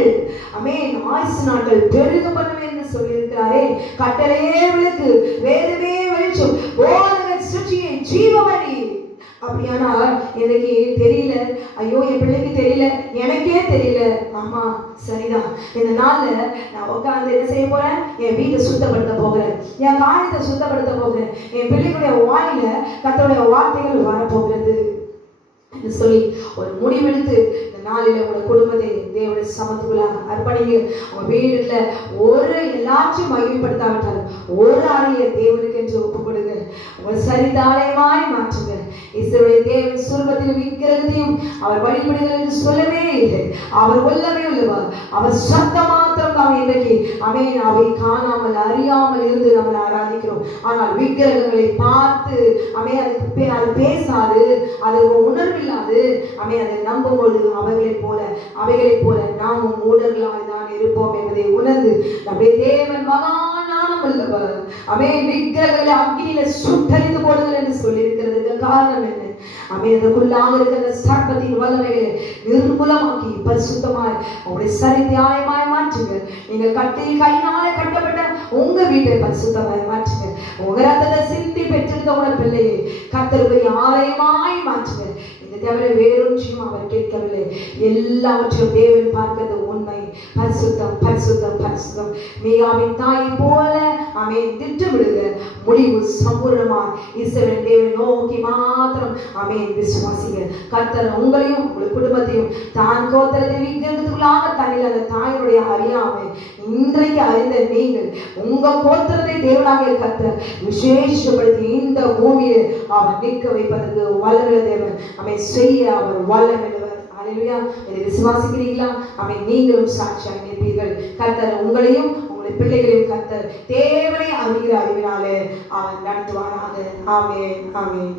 ஆமென் ஆயுசு நாட்கள் பெருக பண்ணுவேன் என்று சொல்லியிருக்கிறாரே. கட்டளையே விளக்கு, வேதமே வெளிச்சம், போதகர் சிருஷ்டியை ஜீவவழி. அப்படியானா எனக்கு தெரியல, ஐயோ என் பிள்ளைக்கு தெரியல, எனக்கே தெரியல. ஆமா சரிதான். இந்த நாள்ல நான் உட்கார்ந்து என்ன செய்ய போறேன்? என் வீட்டை சுத்தப்படுத்த போகிறேன், என் காரியத்தை சுத்தப்படுத்த போகிறேன், என் பிள்ளைகளுடைய வாயில கர்த்தருடைய வார்த்தைகள் வரப்போகிறது சொல்லி ஒரு முடிவெடுத்து இந்த நாளில உங்க குடும்பத்தை தேவனுடைய சமத்துக்குள்ளாக அர்ப்பணிங்க. உங்க வீடுல ஒரு எல்லாத்தையும் மகிமைப்படுத்தாவிட்டால் ஒரு அறையை தேவனுக்கு என்று ஒப்பு கொடுங்க. உங்க சரிதாலயமாய் மாற்றுங்க. இஸ்ரவேலுடைய தேவன் சுரூபத்தில் விக்கிரகத்தையும் அவர் வழிபடுங்கள் என்று சொல்லவே இல்லை. அவர் உள்ளவே உள்ளவர். அவர் சத்தம் மாத்திரம் நாம் இன்றைக்கு ஆமென் அவை காணாமல் அறியாமல் இருந்து நம்ம ஆராதிக்கிறோம். ஆனால் விக்கிரகங்களை பார்த்து ஆமென் அது பேசாது, அது உணர்வில்லாது ஆமென் அதை நம்பும்போது அவைகளைப் போல நாமும் மூடர்களாய் தான் இருப்போம் என்பதை உணர்ந்து நம்முடைய தேவன் மகா ஞானம் உள்ளவர். ஆமென் விக்கிரகங்களை அக்கினியில சுட்டெரித்து போடுங்கள் என்று சொல்லி இருக்கிறதுக்கு காரணம் என்ன? அதற்குள்ளாக இருக்கிற சர்ப்பத்தின் வல்லமைகளை நிர்மூலமாக்கி பரிசுத்தமாய் உங்களுடைய சரி நியாயமாய் மாற்றுங்க. நீங்க கையினால கட்டப்பட்ட உங்க வீட்டை பரிசுத்தமாய் மாற்றுங்க. உங்க ரத்தத்தை சிந்தி பெற்றிருந்த உங்க பிள்ளையை கர்த்தருடைய ஆலயமாய் மாற்றுங்க. இதை தவிர வேறொன்றையும் அவர் கேட்கவில்லை. எல்லாவற்றையும் தேவன் பார்க்கிறது உண்மை. பரிசுத்தம் பரிசுத்தம் பரிசுத்தம். மீகாவின் தாயை போல ஆமென் திட்டமிடுங்க. முடிவு சம்பூர்ணமாய் இஸ்ரவேல் தேவனை நோக்கி மாத்திரம் ஆமென் விசுவாசிங்க. கர்த்தர் உங்களையும் உங்கள் குடும்பத்தையும் தான் கோத்திரத்தை விக்கிரகத்துக்குள்ளாக தன்னில் அந்த தாயினுடைய அறியாமை இன்றைக்கு அறிந்த நீங்கள் உங்க கோத்திரத்தை தேவனாக கர்த்தர் விசேஷப்படுத்தி இந்த பூமியை அவர் நிற்க வைப்பதற்கு வல்லமை தேவன் ஆமென் செய்ய அவர் வல்லமையுள்ளவர். ஹல்லேலூயா. இதை விசுவாசிக்கிறீங்களா? ஆமென் நீங்களும் சாட்சியாக இருப்பீர்கள். கர்த்தர் உங்களையும் உங்களுடைய பிள்ளைகளையும் கர்த்தர் தேவனை அறிகிற அறிவினாலே அவர் நடத்துவாராக. ஆமென் ஆமென்.